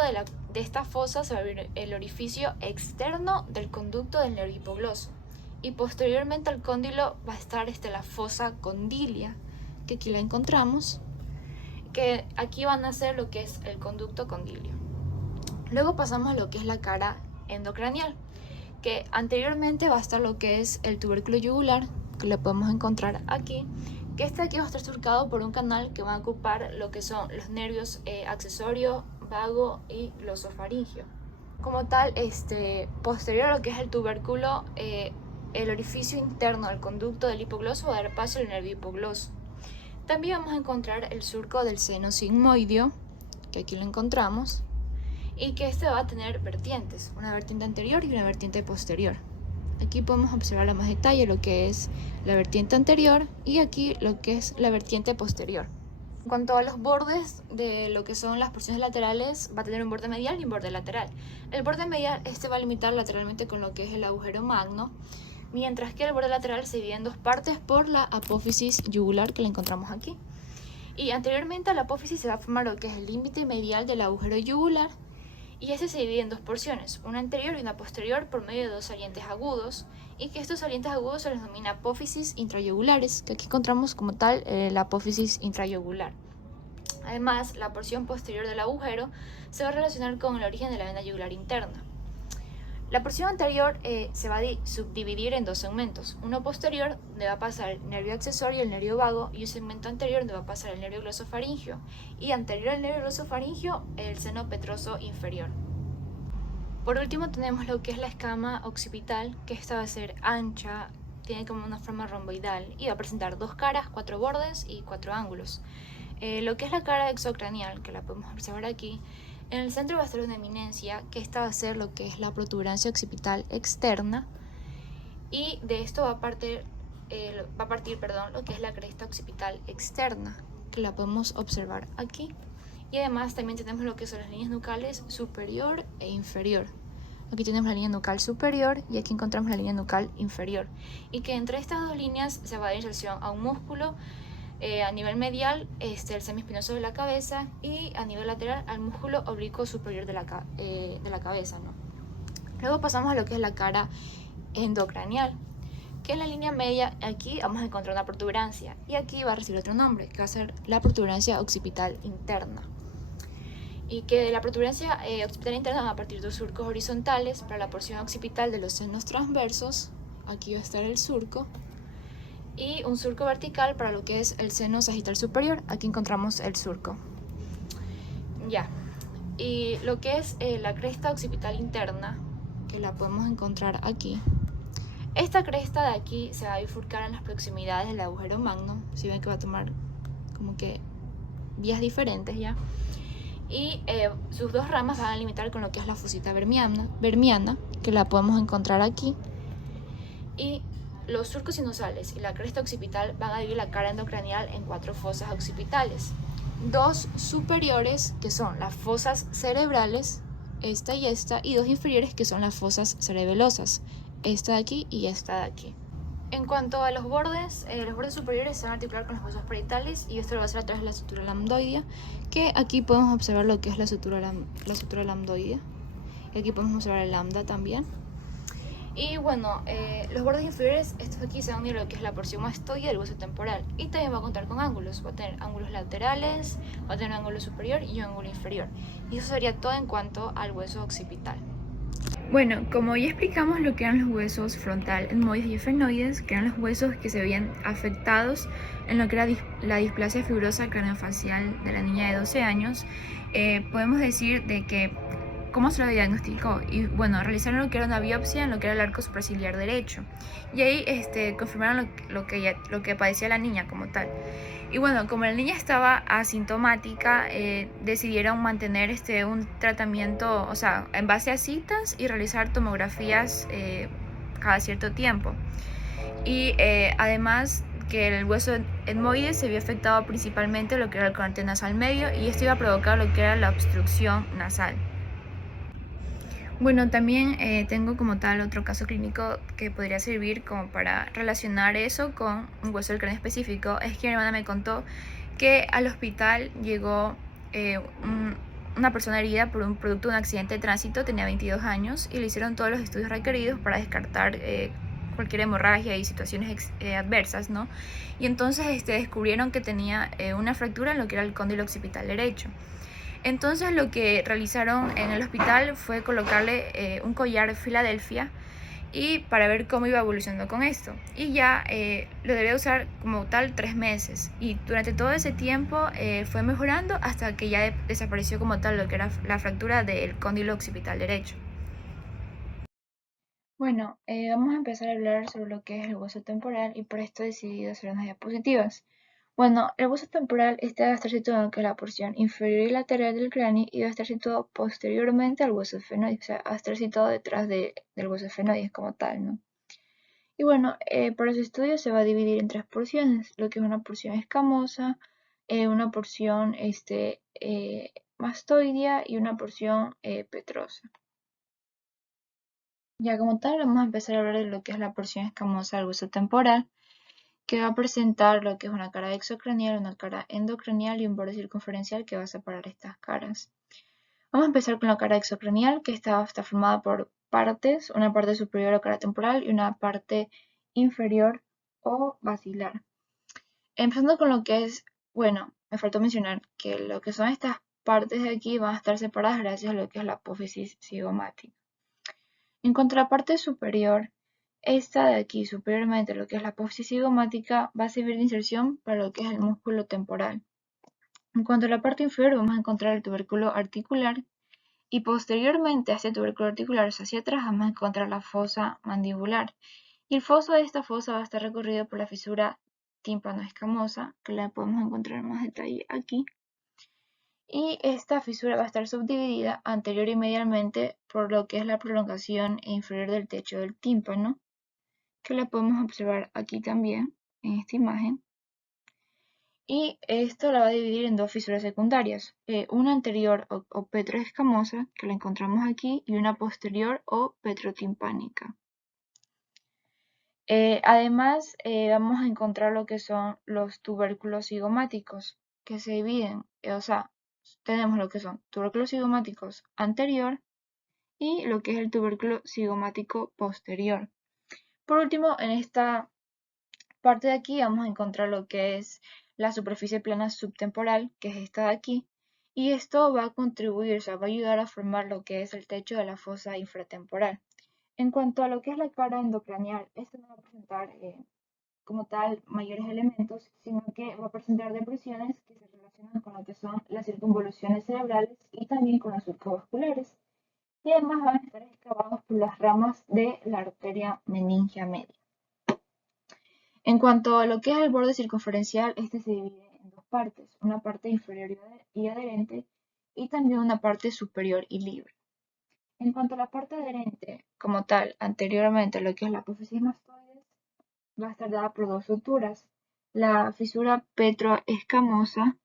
de esta fosa se va a abrir el orificio externo del conducto del nervio hipogloso. Y posteriormente al cóndilo va a estar la fosa condilia, que aquí la encontramos, que aquí van a ser lo que es el conducto condilio. Luego pasamos a lo que es la cara endocranial, que anteriormente va a estar lo que es el tubérculo yugular, que lo podemos encontrar aquí, que este aquí va a estar surcado por un canal que va a ocupar lo que son los nervios accesorio, vago y glosofaringio. Como tal, posterior a lo que es el tubérculo, el orificio interno del conducto del hipogloso va a dar paso al nervio hipogloso. También vamos a encontrar el surco del seno sigmoideo, que aquí lo encontramos, y que va a tener vertientes, una vertiente anterior y una vertiente posterior. Aquí podemos observar a más detalle lo que es la vertiente anterior y aquí lo que es la vertiente posterior. En cuanto a los bordes de lo que son las porciones laterales, va a tener un borde medial y un borde lateral. El borde medial va a limitar lateralmente con lo que es el agujero magno, mientras que el borde lateral se divide en dos partes por la apófisis yugular, que la encontramos aquí. Y anteriormente a la apófisis se va a formar lo que es el límite medial del agujero yugular, y este se divide en dos porciones, una anterior y una posterior por medio de dos salientes agudos, y que estos salientes agudos se les denomina apófisis intrayugulares, que aquí encontramos como tal la apófisis intrayugular. Además, la porción posterior del agujero se va a relacionar con el origen de la vena yugular interna. La porción anterior se va a subdividir en dos segmentos, uno posterior donde va a pasar el nervio accesorio y el nervio vago, y un segmento anterior donde va a pasar el nervio glosofaringio, y anterior al nervio glosofaringio el seno petroso inferior. Por último tenemos lo que es la escama occipital, que esta va a ser ancha, tiene como una forma romboidal y va a presentar dos caras, cuatro bordes y cuatro ángulos. Lo que es la cara exocranial, que la podemos observar aquí, en el centro va a estar una eminencia, que esta va a ser lo que es la protuberancia occipital externa, y de esto va a partir lo que es la cresta occipital externa, que la podemos observar aquí. Y además también tenemos lo que son las líneas nucales superior e inferior. Aquí tenemos la línea nucal superior y aquí encontramos la línea nucal inferior. Y que entre estas dos líneas se va a dar inserción a un músculo a nivel medial, el semiespinoso de la cabeza, y a nivel lateral al músculo oblicuo superior de la cabeza, ¿no? Luego pasamos a lo que es la cara endocranial, que en la línea media aquí vamos a encontrar una protuberancia, y aquí va a recibir otro nombre, que va a ser la protuberancia occipital interna. Y que de la protuberancia occipital interna va a partir dos surcos horizontales para la porción occipital de los senos transversos, aquí va a estar el surco, y un surco vertical para lo que es el seno sagital superior, aquí encontramos el surco. Ya, y lo que es la cresta occipital interna, que la podemos encontrar aquí. Esta cresta de aquí se va a bifurcar en las proximidades del agujero magno, si ven que va a tomar como que vías diferentes ya. Y sus dos ramas van a limitar con lo que es la fosita vermiana, que la podemos encontrar aquí. Y los surcos sinusales y la cresta occipital van a dividir la cara endocranial en cuatro fosas occipitales. Dos superiores, que son las fosas cerebrales, esta, y dos inferiores, que son las fosas cerebelosas, esta de aquí y esta de aquí. En cuanto a los bordes superiores se van a articular con las fosas parietales, y esto lo va a hacer a través de la sutura lambdoidea, que aquí podemos observar lo que es la sutura lambdoidea, y aquí podemos observar el lambda también. Y bueno, los bordes inferiores, estos aquí se van a unir a lo que es la porción mastoide del hueso temporal, y también va a contar con ángulos, va a tener ángulos laterales, va a tener un ángulo superior y un ángulo inferior, y eso sería todo en cuanto al hueso occipital. Bueno, como ya explicamos lo que eran los huesos frontal, etmoides y efenoides, que eran los huesos que se veían afectados en lo que era la displasia fibrosa craneofacial de la niña de 12 años, podemos decir de que ¿cómo se lo diagnosticó? Y bueno, realizaron lo que era una biopsia en lo que era el arco supraciliar derecho, y ahí confirmaron lo que padecía la niña como tal. Y bueno, como la niña estaba asintomática, decidieron mantener un tratamiento, o sea, en base a citas, y realizar tomografías cada cierto tiempo. Y además que el hueso etmoide se vio afectado principalmente lo que era el conector nasal medio, y esto iba a provocar lo que era la obstrucción nasal. Bueno, también tengo como tal otro caso clínico que podría servir como para relacionar eso con un hueso del cráneo específico. Es que mi hermana me contó que al hospital llegó una persona herida por un producto de un accidente de tránsito, tenía 22 años, y le hicieron todos los estudios requeridos para descartar cualquier hemorragia y situaciones adversas, ¿no? Y entonces descubrieron que tenía una fractura en lo que era el cóndilo occipital derecho. Entonces lo que realizaron en el hospital fue colocarle un collar Filadelfia, y para ver cómo iba evolucionando con esto. Y ya lo debía usar como tal 3 meses. Y durante todo ese tiempo fue mejorando hasta que ya desapareció como tal lo que era la fractura del cóndilo occipital derecho. Bueno, vamos a empezar a hablar sobre lo que es el hueso temporal, y por esto he decidido hacer unas diapositivas. Bueno, el hueso temporal va a estar situado en lo que es la porción inferior y lateral del cráneo, y va a estar situado posteriormente al hueso efenoide, o sea, va a estar situado detrás del hueso efenoide como tal, ¿no? Y bueno, para su estudio se va a dividir en tres porciones, lo que es una porción escamosa, una porción mastoidea y una porción petrosa. Ya como tal, vamos a empezar a hablar de lo que es la porción escamosa del hueso temporal, que va a presentar lo que es una cara exocranial, una cara endocranial y un borde circunferencial que va a separar estas caras. Vamos a empezar con la cara exocranial, que está formada por partes, una parte superior o cara temporal y una parte inferior o basilar. Empezando con lo que es, bueno, me faltó mencionar que lo que son estas partes de aquí van a estar separadas gracias a lo que es la apófisis cigomática. En cuanto a la parte superior, esta de aquí, superiormente lo que es la apófisis cigomática, va a servir de inserción para lo que es el músculo temporal. En cuanto a la parte inferior, vamos a encontrar el tubérculo articular y posteriormente hacia el tubérculo articular, hacia atrás, vamos a encontrar la fosa mandibular. Y el foso de esta fosa va a estar recorrido por la fisura tímpano-escamosa, que la podemos encontrar en más detalle aquí. Y esta fisura va a estar subdividida anterior y medialmente por lo que es la prolongación inferior del techo del tímpano, que la podemos observar aquí también en esta imagen. Y esto la va a dividir en dos fisuras secundarias, una anterior o petroescamosa, que la encontramos aquí, y una posterior o petrotimpánica. Además, vamos a encontrar lo que son los tubérculos cigomáticos, que se dividen, o sea, tenemos lo que son tubérculos cigomáticos anterior y lo que es el tubérculo cigomático posterior. Por último, en esta parte de aquí vamos a encontrar lo que es la superficie plana subtemporal, que es esta de aquí, y esto va a contribuir, o sea, va a ayudar a formar lo que es el techo de la fosa infratemporal. En cuanto a lo que es la cara endocranial, esto no va a presentar como tal mayores elementos, sino que va a presentar depresiones que se relacionan con lo que son las circunvoluciones cerebrales y también con los surcos vasculares, y además van a estar excavados por las ramas de la arteria meningia media. En cuanto a lo que es el borde circunferencial, este se divide en dos partes, una parte inferior y adherente y también una parte superior y libre. En cuanto a la parte adherente, como tal, anteriormente lo que es la apófisis mastoides, va a estar dada por dos suturas, la fisura petroescamosa,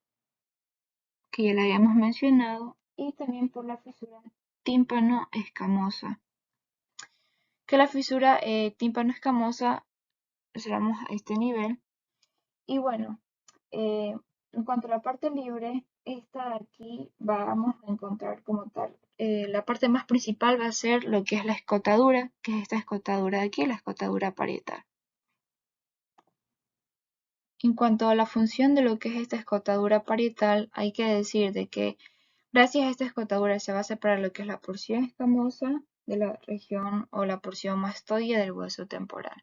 que ya la habíamos mencionado, y también por la fisura tímpano-escamosa, que la fisura tímpano-escamosa observamos a este nivel. Y bueno, en cuanto a la parte libre, esta de aquí vamos a encontrar como tal. La parte más principal va a ser lo que es la escotadura, que es esta escotadura de aquí, la escotadura parietal. En cuanto a la función de lo que es esta escotadura parietal, hay que decir de que gracias a esta escotadura se va a separar lo que es la porción escamosa de la región o la porción mastoidea del hueso temporal.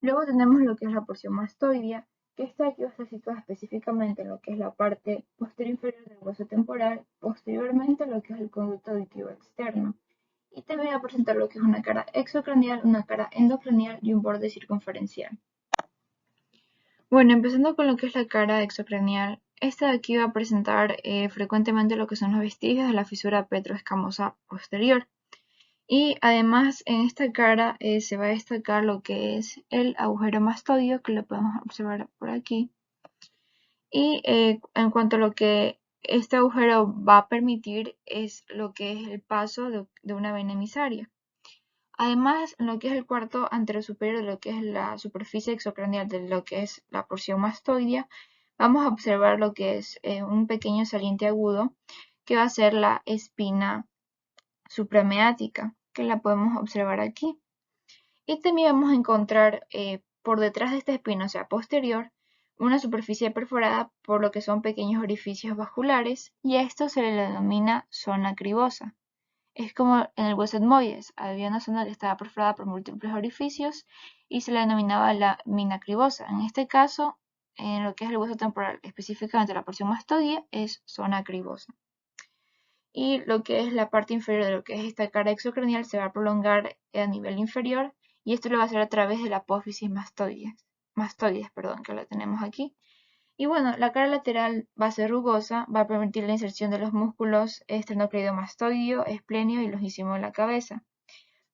Luego tenemos lo que es la porción mastoidea, que esta aquí va a estar situada específicamente en lo que es la parte posterior inferior del hueso temporal, posteriormente lo que es el conducto auditivo externo. Y también va a presentar lo que es una cara exocranial, una cara endocranial y un borde circunferencial. Bueno, empezando con lo que es la cara exocranial, esta de aquí va a presentar frecuentemente lo que son los vestigios de la fisura petroescamosa posterior. Y además en esta cara se va a destacar lo que es el agujero mastoideo, que lo podemos observar por aquí. Y en cuanto a lo que este agujero va a permitir es lo que es el paso de una vena emisaria. Además, en lo que es el cuarto anterosuperior de lo que es la superficie exocranial de lo que es la porción mastoidea, vamos a observar lo que es un pequeño saliente agudo que va a ser la espina suprameática, que la podemos observar aquí. Y también vamos a encontrar por detrás de esta espina, o sea, posterior, una superficie perforada por lo que son pequeños orificios vasculares, y a esto se le denomina zona cribosa. Es como en el hueso etmoides, había una zona que estaba perforada por múltiples orificios y se le denominaba la mina cribosa. En este caso, en lo que es el hueso temporal, específicamente la porción mastoidea, es zona cribosa. Y lo que es la parte inferior de lo que es esta cara exocranial se va a prolongar a nivel inferior, y esto lo va a hacer a través de la apófisis mastoides, que la tenemos aquí. Y bueno, la cara lateral va a ser rugosa, va a permitir la inserción de los músculos esternocleidomastoideo, esplenio y longísimo de la cabeza.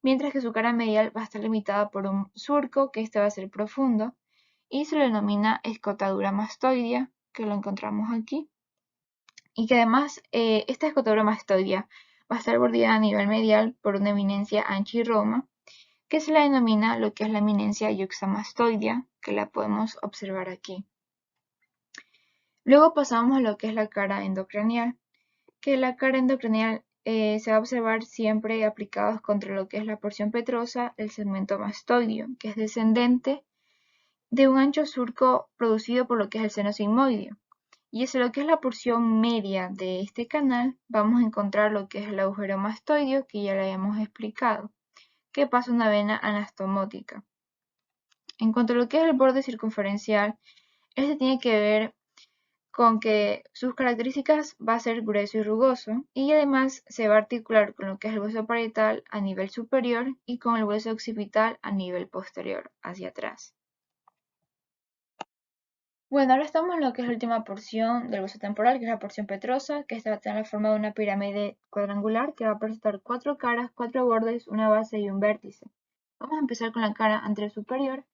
Mientras que su cara medial va a estar limitada por un surco, que este va a ser profundo, y se le denomina escotadura mastoidea, que lo encontramos aquí. Y que además esta escotadura mastoidea va a estar bordeada a nivel medial por una eminencia ancha y roma, que se la denomina lo que es la eminencia yuxtamastoidea, que la podemos observar aquí. Luego pasamos a lo que es la cara endocranial, que la cara endocranial se va a observar siempre aplicados contra lo que es la porción petrosa del segmento mastoideo, que es descendente de un ancho surco producido por lo que es el seno sigmoideo. Y es lo que es la porción media de este canal, vamos a encontrar lo que es el agujero mastoideo, que ya lo habíamos explicado, que pasa una vena anastomótica. En cuanto a lo que es el borde circunferencial, este tiene que ver con que sus características va a ser grueso y rugoso, y además se va a articular con lo que es el hueso parietal a nivel superior y con el hueso occipital a nivel posterior, hacia atrás. Bueno, ahora estamos en lo que es la última porción del hueso temporal, que es la porción petrosa, que esta va a tener la forma de una pirámide cuadrangular que va a presentar 4 caras, 4 bordes, una base y un vértice. Vamos a empezar con la cara anterior superior,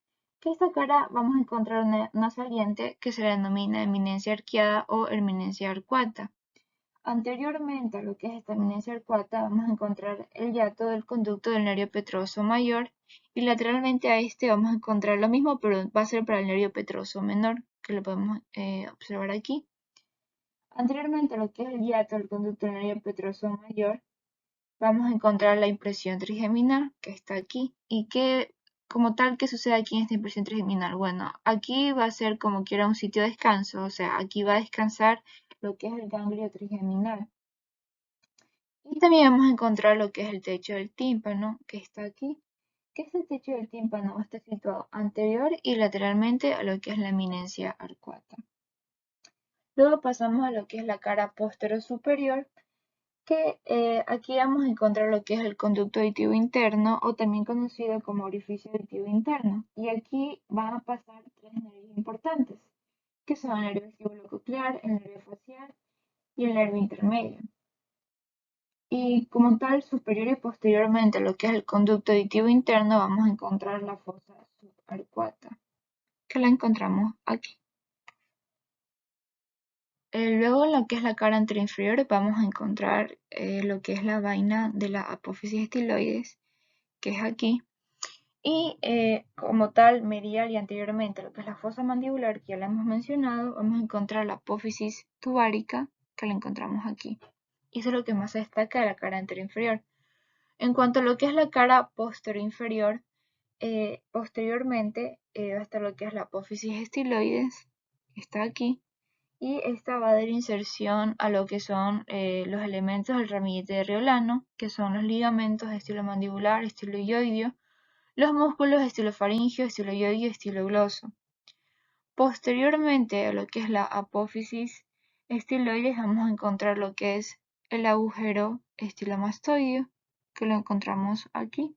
que esta cara vamos a encontrar una saliente que se la denomina eminencia arqueada o eminencia arcuata. Anteriormente a lo que es esta eminencia arcuata vamos a encontrar el hiato del conducto del nervio petroso mayor y lateralmente a este vamos a encontrar lo mismo, pero va a ser para el nervio petroso menor, que lo podemos observar aquí. Anteriormente a lo que es el hiato del conducto del nervio petroso mayor vamos a encontrar la impresión trigeminal, que está aquí, y que como tal, ¿qué sucede aquí en esta impresión trigeminal? Bueno, aquí va a ser como que era un sitio de descanso, o sea, aquí va a descansar lo que es el ganglio trigeminal. Y también vamos a encontrar lo que es el techo del tímpano, que está aquí, que este techo del tímpano va a estar situado anterior y lateralmente a lo que es la eminencia arcuata. Luego pasamos a lo que es la cara postero superior, que aquí vamos a encontrar lo que es el conducto auditivo interno o también conocido como orificio auditivo interno. Y aquí van a pasar 3 nervios importantes, que son el nervio vestibulococlear, el nervio facial y el nervio intermedio. Y como tal, superior y posteriormente a lo que es el conducto auditivo interno, vamos a encontrar la fosa subarcuata, que la encontramos aquí. Luego en lo que es la cara anterior inferior vamos a encontrar lo que es la vaina de la apófisis estiloides, que es aquí. Y como tal, medial y anteriormente lo que es la fosa mandibular, que ya la hemos mencionado, vamos a encontrar la apófisis tubárica, que la encontramos aquí. Y eso es lo que más se destaca de la cara anterior inferior. En cuanto a lo que es la cara posterior inferior, posteriormente va a estar lo que es la apófisis estiloides, que está aquí, y esta va a dar inserción a lo que son los elementos del ramillete de Riolano, que son los ligamentos de estilo mandibular, estilo ioideo, los músculos estilo faringio, estilo ioideo, estilo gloso. Posteriormente a lo que es la apófisis estiloides vamos a encontrar lo que es el agujero estilomastoideo, que lo encontramos aquí.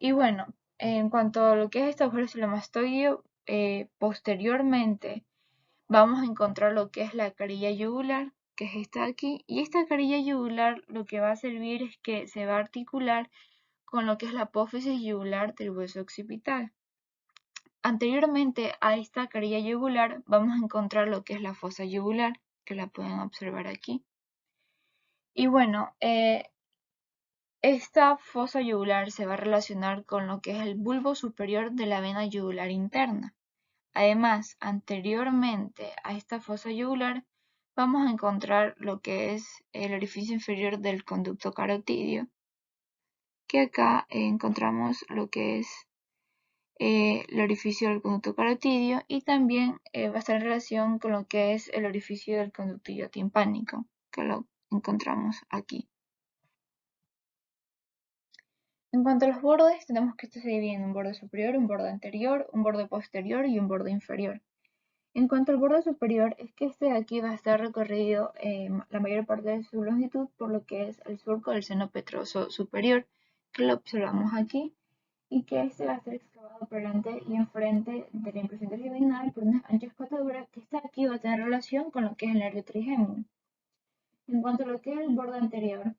Y bueno, en cuanto a lo que es este agujero estilomastoideo, posteriormente vamos a encontrar lo que es la carilla yugular, que es esta de aquí, y esta carilla yugular lo que va a servir es que se va a articular con lo que es la apófisis yugular del hueso occipital. Anteriormente a esta carilla yugular vamos a encontrar lo que es la fosa yugular, que la pueden observar aquí. Y bueno, esta fosa yugular se va a relacionar con lo que es el bulbo superior de la vena yugular interna. Además, anteriormente a esta fosa yugular vamos a encontrar lo que es el orificio inferior del conducto carotidio, que acá encontramos lo que es el orificio del conducto carotidio y también va a estar en relación con lo que es el orificio del conductillo timpánico, que lo encontramos aquí. En cuanto a los bordes, tenemos que estos se dividen en un borde superior, un borde anterior, un borde posterior y un borde inferior. En cuanto al borde superior, es que este de aquí va a estar recorrido la mayor parte de su longitud por lo que es el surco del seno petroso superior, que lo observamos aquí, y que este va a ser excavado por delante y enfrente de la impresión trigeminal por una ancha escotadura que esta de aquí va a tener relación con lo que es el nervio trigémino. En cuanto a lo que es el borde anterior,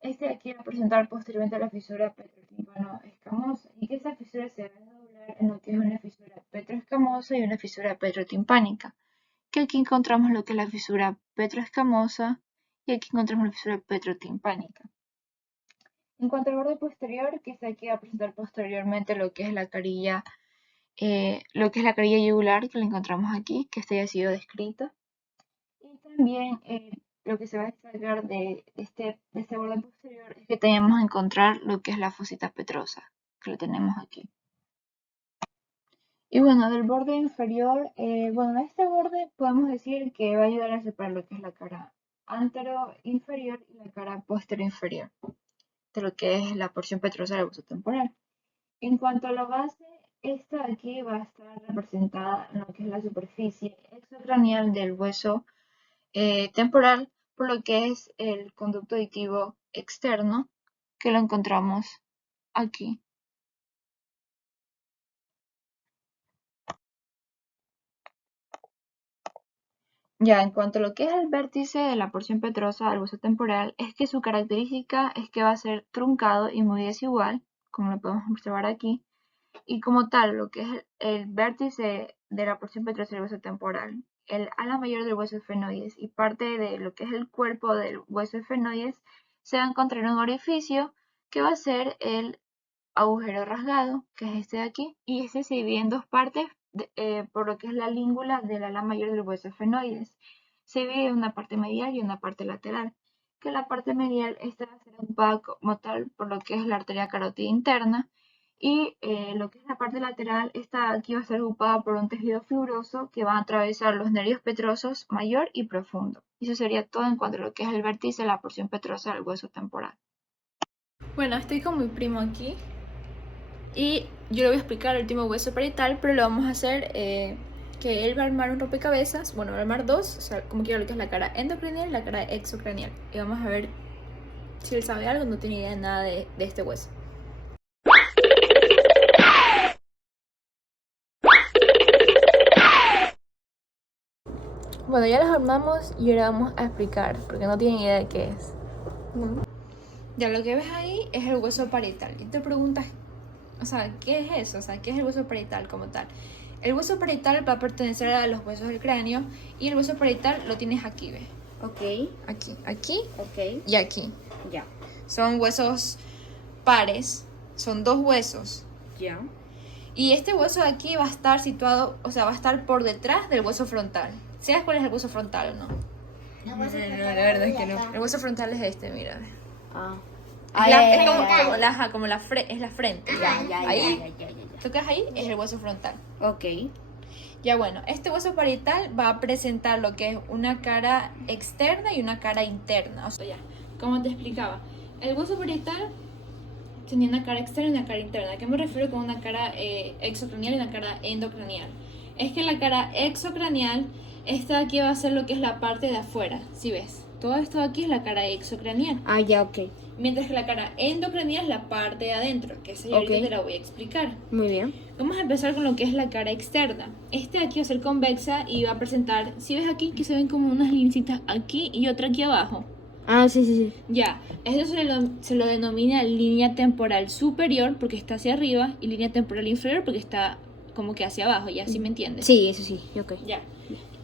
este de aquí va a presentar posteriormente la fisura petrotímpano escamosa y que esta fisura se va a desdoblar en lo que es una fisura petroescamosa y una fisura petrotimpánica, que aquí encontramos lo que es la fisura petroescamosa y aquí encontramos la fisura petrotimpánica. En cuanto al borde posterior, que es aquí va a presentar posteriormente lo que es la carilla, yugular que la encontramos aquí, que este ya ha sido descrito. Y también lo que se va a destacar de este borde posterior es que tenemos que encontrar lo que es la fosita petrosa, que lo tenemos aquí. Y bueno, del borde inferior, este borde podemos decir que va a ayudar a separar lo que es la cara antero-inferior y la cara posterior-inferior, de lo que es la porción petrosa del hueso temporal. En cuanto a la base, esta de aquí va a estar representada en lo que es la superficie extracraneal del hueso temporal, por lo que es el conducto auditivo externo, que lo encontramos aquí. Ya, en cuanto a lo que es el vértice de la porción petrosa del hueso temporal, es que su característica es que va a ser truncado y muy desigual, como lo podemos observar aquí, y como tal, lo que es el vértice de la porción petrosa del hueso temporal, el ala mayor del hueso esfenoides y parte de lo que es el cuerpo del hueso esfenoides, se va a encontrar en un orificio que va a ser el agujero rasgado, que es este de aquí, y este se divide en dos partes por lo que es la língula del ala mayor del hueso esfenoides. Se divide en una parte medial y una parte lateral, que la parte medial esta va a ser ocupada como tal por lo que es la arteria carótida interna, y lo que es la parte lateral, esta aquí va a ser ocupada por un tejido fibroso que va a atravesar los nervios petrosos mayor y profundo. Y eso sería todo en cuanto a lo que es el vértice de la porción petrosa del hueso temporal. Bueno, estoy con mi primo aquí y yo le voy a explicar el último hueso parietal, pero lo vamos a hacer que él va a armar un rompecabezas, bueno, va a armar dos, o sea, como quiero lo que es la cara endocranial y la cara exocranial. Y vamos a ver si él sabe algo, no tiene idea de nada de este hueso. Bueno, ya los armamos y ahora vamos a explicar, porque no tienen idea de qué es. Ya, lo que ves ahí es el hueso parietal. Y te preguntas, o sea, ¿qué es eso? O sea, ¿qué es el hueso parietal como tal? El hueso parietal va a pertenecer a los huesos del cráneo y el hueso parietal lo tienes aquí, ¿ves? Ok. Aquí Ok. y aquí. Ya. Son huesos pares, son dos huesos. Ya. Y este hueso de aquí va a estar situado, o sea, va a estar por detrás del hueso frontal. ¿Sabes cuál es el hueso frontal o no? No, la verdad es que no. El hueso frontal es este, mira. Ah. Es como la frente. Ya. Ahí, tocas ahí, es el hueso frontal. Ok. Ya bueno, este hueso parietal va a presentar lo que es una cara externa y una cara interna. O sea, ya, como te explicaba, el hueso parietal tenía una cara externa y una cara interna. ¿A qué me refiero con una cara exocranial y una cara endocranial? Es que la cara exocranial, esta de aquí va a ser lo que es la parte de afuera, ¿sí ves? Todo esto de aquí es la cara exocranial. Ah, ya, ok. Mientras que la cara endocranial es la parte de adentro, que esa ya ahorita te la voy a explicar. Muy bien. Vamos a empezar con lo que es la cara externa. Este de aquí va a ser convexa y va a presentar, si ves aquí que se ven como unas lincitas aquí y otra aquí abajo. Ah, sí. Ya, esto se lo denomina línea temporal superior porque está hacia arriba y línea temporal inferior porque está como que hacia abajo, ¿ya? ¿Sí me entiendes? Sí, eso sí, ok. Ya.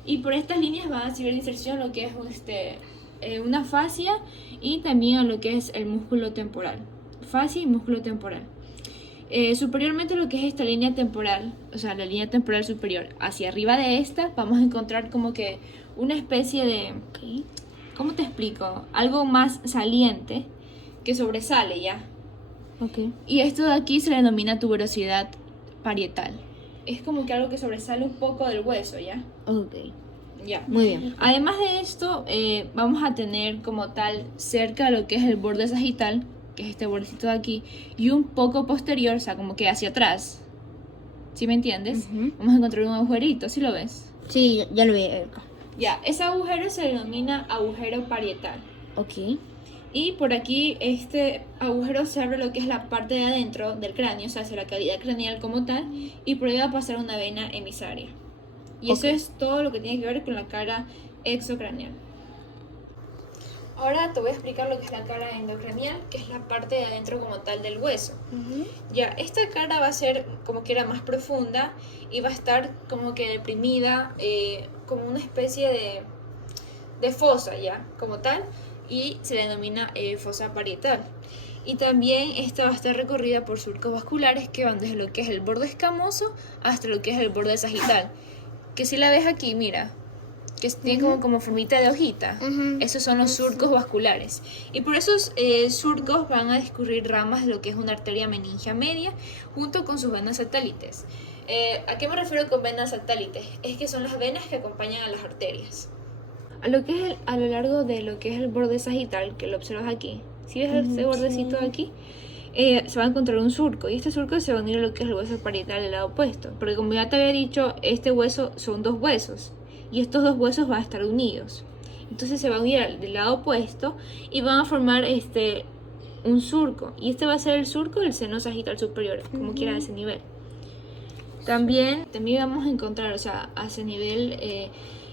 Y por estas líneas va a recibir inserción lo que es una fascia y también a lo que es el músculo temporal. Fascia y músculo temporal. Superiormente lo que es esta línea temporal, o sea, la línea temporal superior, hacia arriba de esta, vamos a encontrar como que una especie de... ¿Cómo te explico? Algo más saliente que sobresale, ¿ya? Ok. Y esto de aquí se le denomina tuberosidad parietal. Es como que algo que sobresale un poco del hueso, ¿ya? Ok. Ya. Muy bien. Además de esto, vamos a tener como tal cerca de lo que es el borde sagital, que es este bordecito de aquí, y un poco posterior, o sea, como que hacia atrás. ¿Sí me entiendes? Vamos a encontrar un agujerito, ¿sí lo ves? Sí, ya lo vi acá. Ya, ese agujero se denomina agujero parietal. Ok. Y por aquí este agujero se abre lo que es la parte de adentro del cráneo, o sea, hacia la cavidad craneal como tal, y por ahí va a pasar una vena emisaria. Y eso es todo lo que tiene que ver con la cara exocranial. Ahora te voy a explicar lo que es la cara endocranial, que es la parte de adentro como tal del hueso. Ya, esta cara va a ser como que era más profunda y va a estar como que deprimida, como una especie de fosa ya, como tal, y se le denomina fosa parietal. Y también esta va a estar recorrida por surcos vasculares que van desde lo que es el borde escamoso hasta lo que es el borde sagital. Que si la ves aquí, mira, que tiene como formita de hojita. Esos son los surcos vasculares. Y por esos surcos van a discurrir ramas de lo que es una arteria meningia media junto con sus venas satélites. ¿A qué me refiero con venas satélites? Es que son las venas que acompañan a las arterias. A lo largo de lo que es el borde sagital, que lo observas aquí, si ves este bordecito de aquí, se va a encontrar un surco, y este surco se va a unir a lo que es el hueso parietal del lado opuesto, porque como ya te había dicho, este hueso son dos huesos, y estos dos huesos van a estar unidos. Entonces se va a unir del lado opuesto y van a formar un surco, y este va a ser el surco del seno sagital superior, como quiera, a ese nivel. También vamos a encontrar, o sea, a ese nivel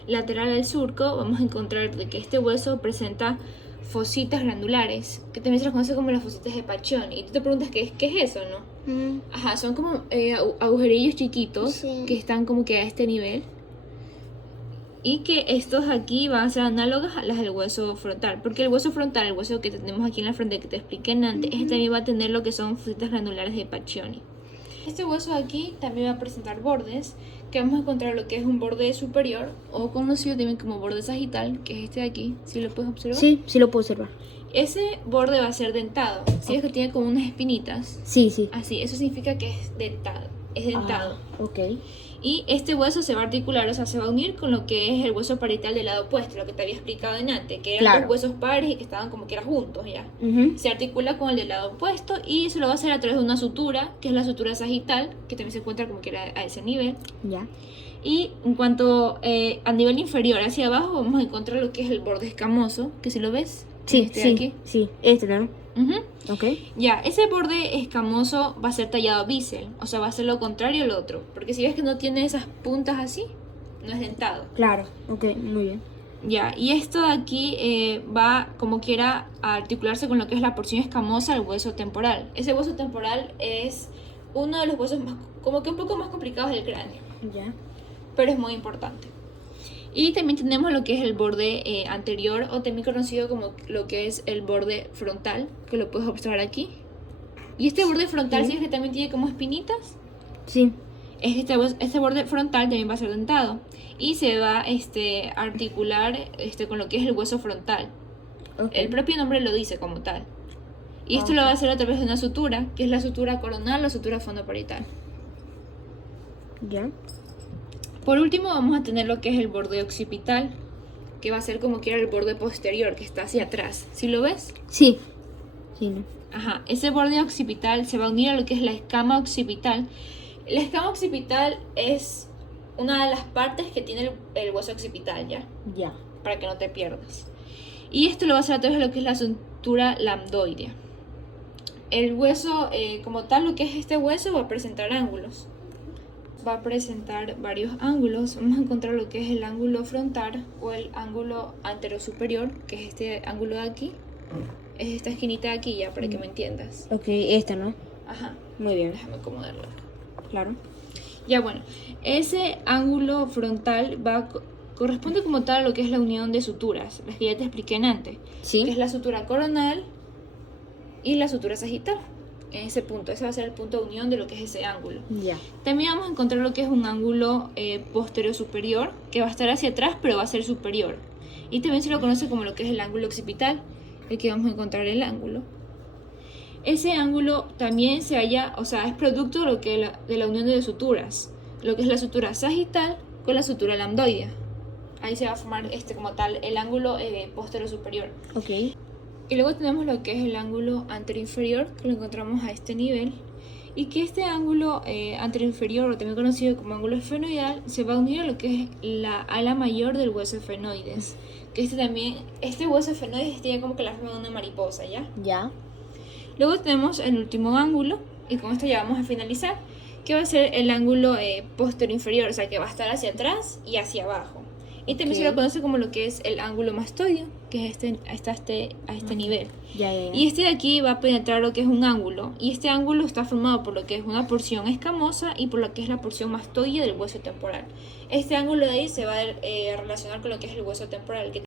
lateral al surco, vamos a encontrar de que este hueso presenta fositas glandulares, que también se las conoce como las fositas de Pacchioni. Y tú te preguntas qué es eso, ¿no? Ajá, son como agujerillos chiquitos que están como que a este nivel. Y que estos aquí van a ser análogas a las del hueso frontal, porque el hueso frontal, el hueso que tenemos aquí en la frente que te expliqué antes, este también va a tener lo que son fositas glandulares de Pacchioni. Este hueso de aquí también va a presentar bordes, que vamos a encontrar lo que es un borde superior, o conocido también como borde sagital, que es este de aquí, ¿sí lo puedes observar? Sí, sí lo puedo observar. Ese borde va a ser dentado, si es que tiene como unas espinitas. Sí, sí. Así, eso significa que es dentado, Ok. Y este hueso se va a articular, o sea, se va a unir con lo que es el hueso parietal del lado opuesto, lo que te había explicado antes, que eran dos huesos pares y que estaban como que eran juntos, ¿ya? Se articula con el del lado opuesto y eso lo va a hacer a través de una sutura, que es la sutura sagital, que también se encuentra como que era a ese nivel. Ya. Y en cuanto a nivel inferior hacia abajo, vamos a encontrar lo que es el borde escamoso, que si lo ves, Sí, de aquí. sí, claro. Ok. Ya, ese borde escamoso va a ser tallado bisel, o sea, va a ser lo contrario al otro, porque si ves que no tiene esas puntas así, no es dentado. Claro, ok, muy bien. Ya, y esto de aquí va como quiera a articularse con lo que es la porción escamosa del hueso temporal. Ese hueso temporal es uno de los huesos más, como que un poco más complicados del cráneo, Ya. pero es muy importante. Y también tenemos lo que es el borde anterior, o también conocido como lo que es el borde frontal, que lo puedes observar aquí. Y este borde frontal, ¿sí ves que también tiene como espinitas? Sí. Este borde frontal también va a ser dentado y se va a articular con lo que es el hueso frontal. Okay. El propio nombre lo dice como tal. Y esto lo va a hacer a través de una sutura, que es la sutura coronal o sutura fondoparietal. Ya. Por último vamos a tener lo que es el borde occipital, que va a ser como quiera el borde posterior, que está hacia atrás. ¿Sí lo ves? Sí. Sí, ¿no? Ajá, ese borde occipital se va a unir a lo que es la escama occipital. La escama occipital es una de las partes que tiene el hueso occipital, ¿ya? Ya. Para que no te pierdas. Y esto lo va a hacer a través de lo que es la sutura lambdoidea. El hueso, como tal, lo que es este hueso va a presentar ángulos. Va a presentar varios ángulos. Vamos a encontrar lo que es el ángulo frontal o el ángulo anterosuperior, que es este ángulo de aquí. Es esta esquinita de aquí, ya, para que me entiendas. Ok, esta, ¿no? Ajá. Muy bien. Déjame acomodarlo. Claro. Ya, bueno, ese ángulo frontal corresponde como tal a lo que es la unión de suturas, las que ya te expliqué antes. Sí. Que es la sutura coronal y la sutura sagital. En ese punto, ese va a ser el punto de unión de lo que es ese ángulo. Ya. También vamos a encontrar lo que es un ángulo posterior superior, que va a estar hacia atrás, pero va a ser superior. Y también se lo conoce como lo que es el ángulo occipital, el que vamos a encontrar el ángulo. Ese ángulo también se halla, o sea, es producto de lo que de la unión de suturas, lo que es la sutura sagital con la sutura lambdoidea. Ahí se va a formar como tal el ángulo posterior superior. Ok. Y luego tenemos lo que es el ángulo anteroinferior, que lo encontramos a este nivel, y que este ángulo anteroinferior, o también conocido como ángulo esfenoidal, se va a unir a lo que es la ala mayor del hueso esfenoides. Que este hueso esfenoides tiene como que la forma de una mariposa, ¿ya? Ya. Luego tenemos el último ángulo, y con esto ya vamos a finalizar, que va a ser el ángulo posterior inferior, o sea que va a estar hacia atrás y hacia abajo. Y también se lo conoce como lo que es el ángulo mastoideo, que es a este nivel. Ya. Y este de aquí va a penetrar lo que es un ángulo, y este ángulo está formado por lo que es una porción escamosa y por lo que es la porción mastoidea del hueso temporal. Este ángulo de ahí se va a relacionar con lo que es el hueso temporal, que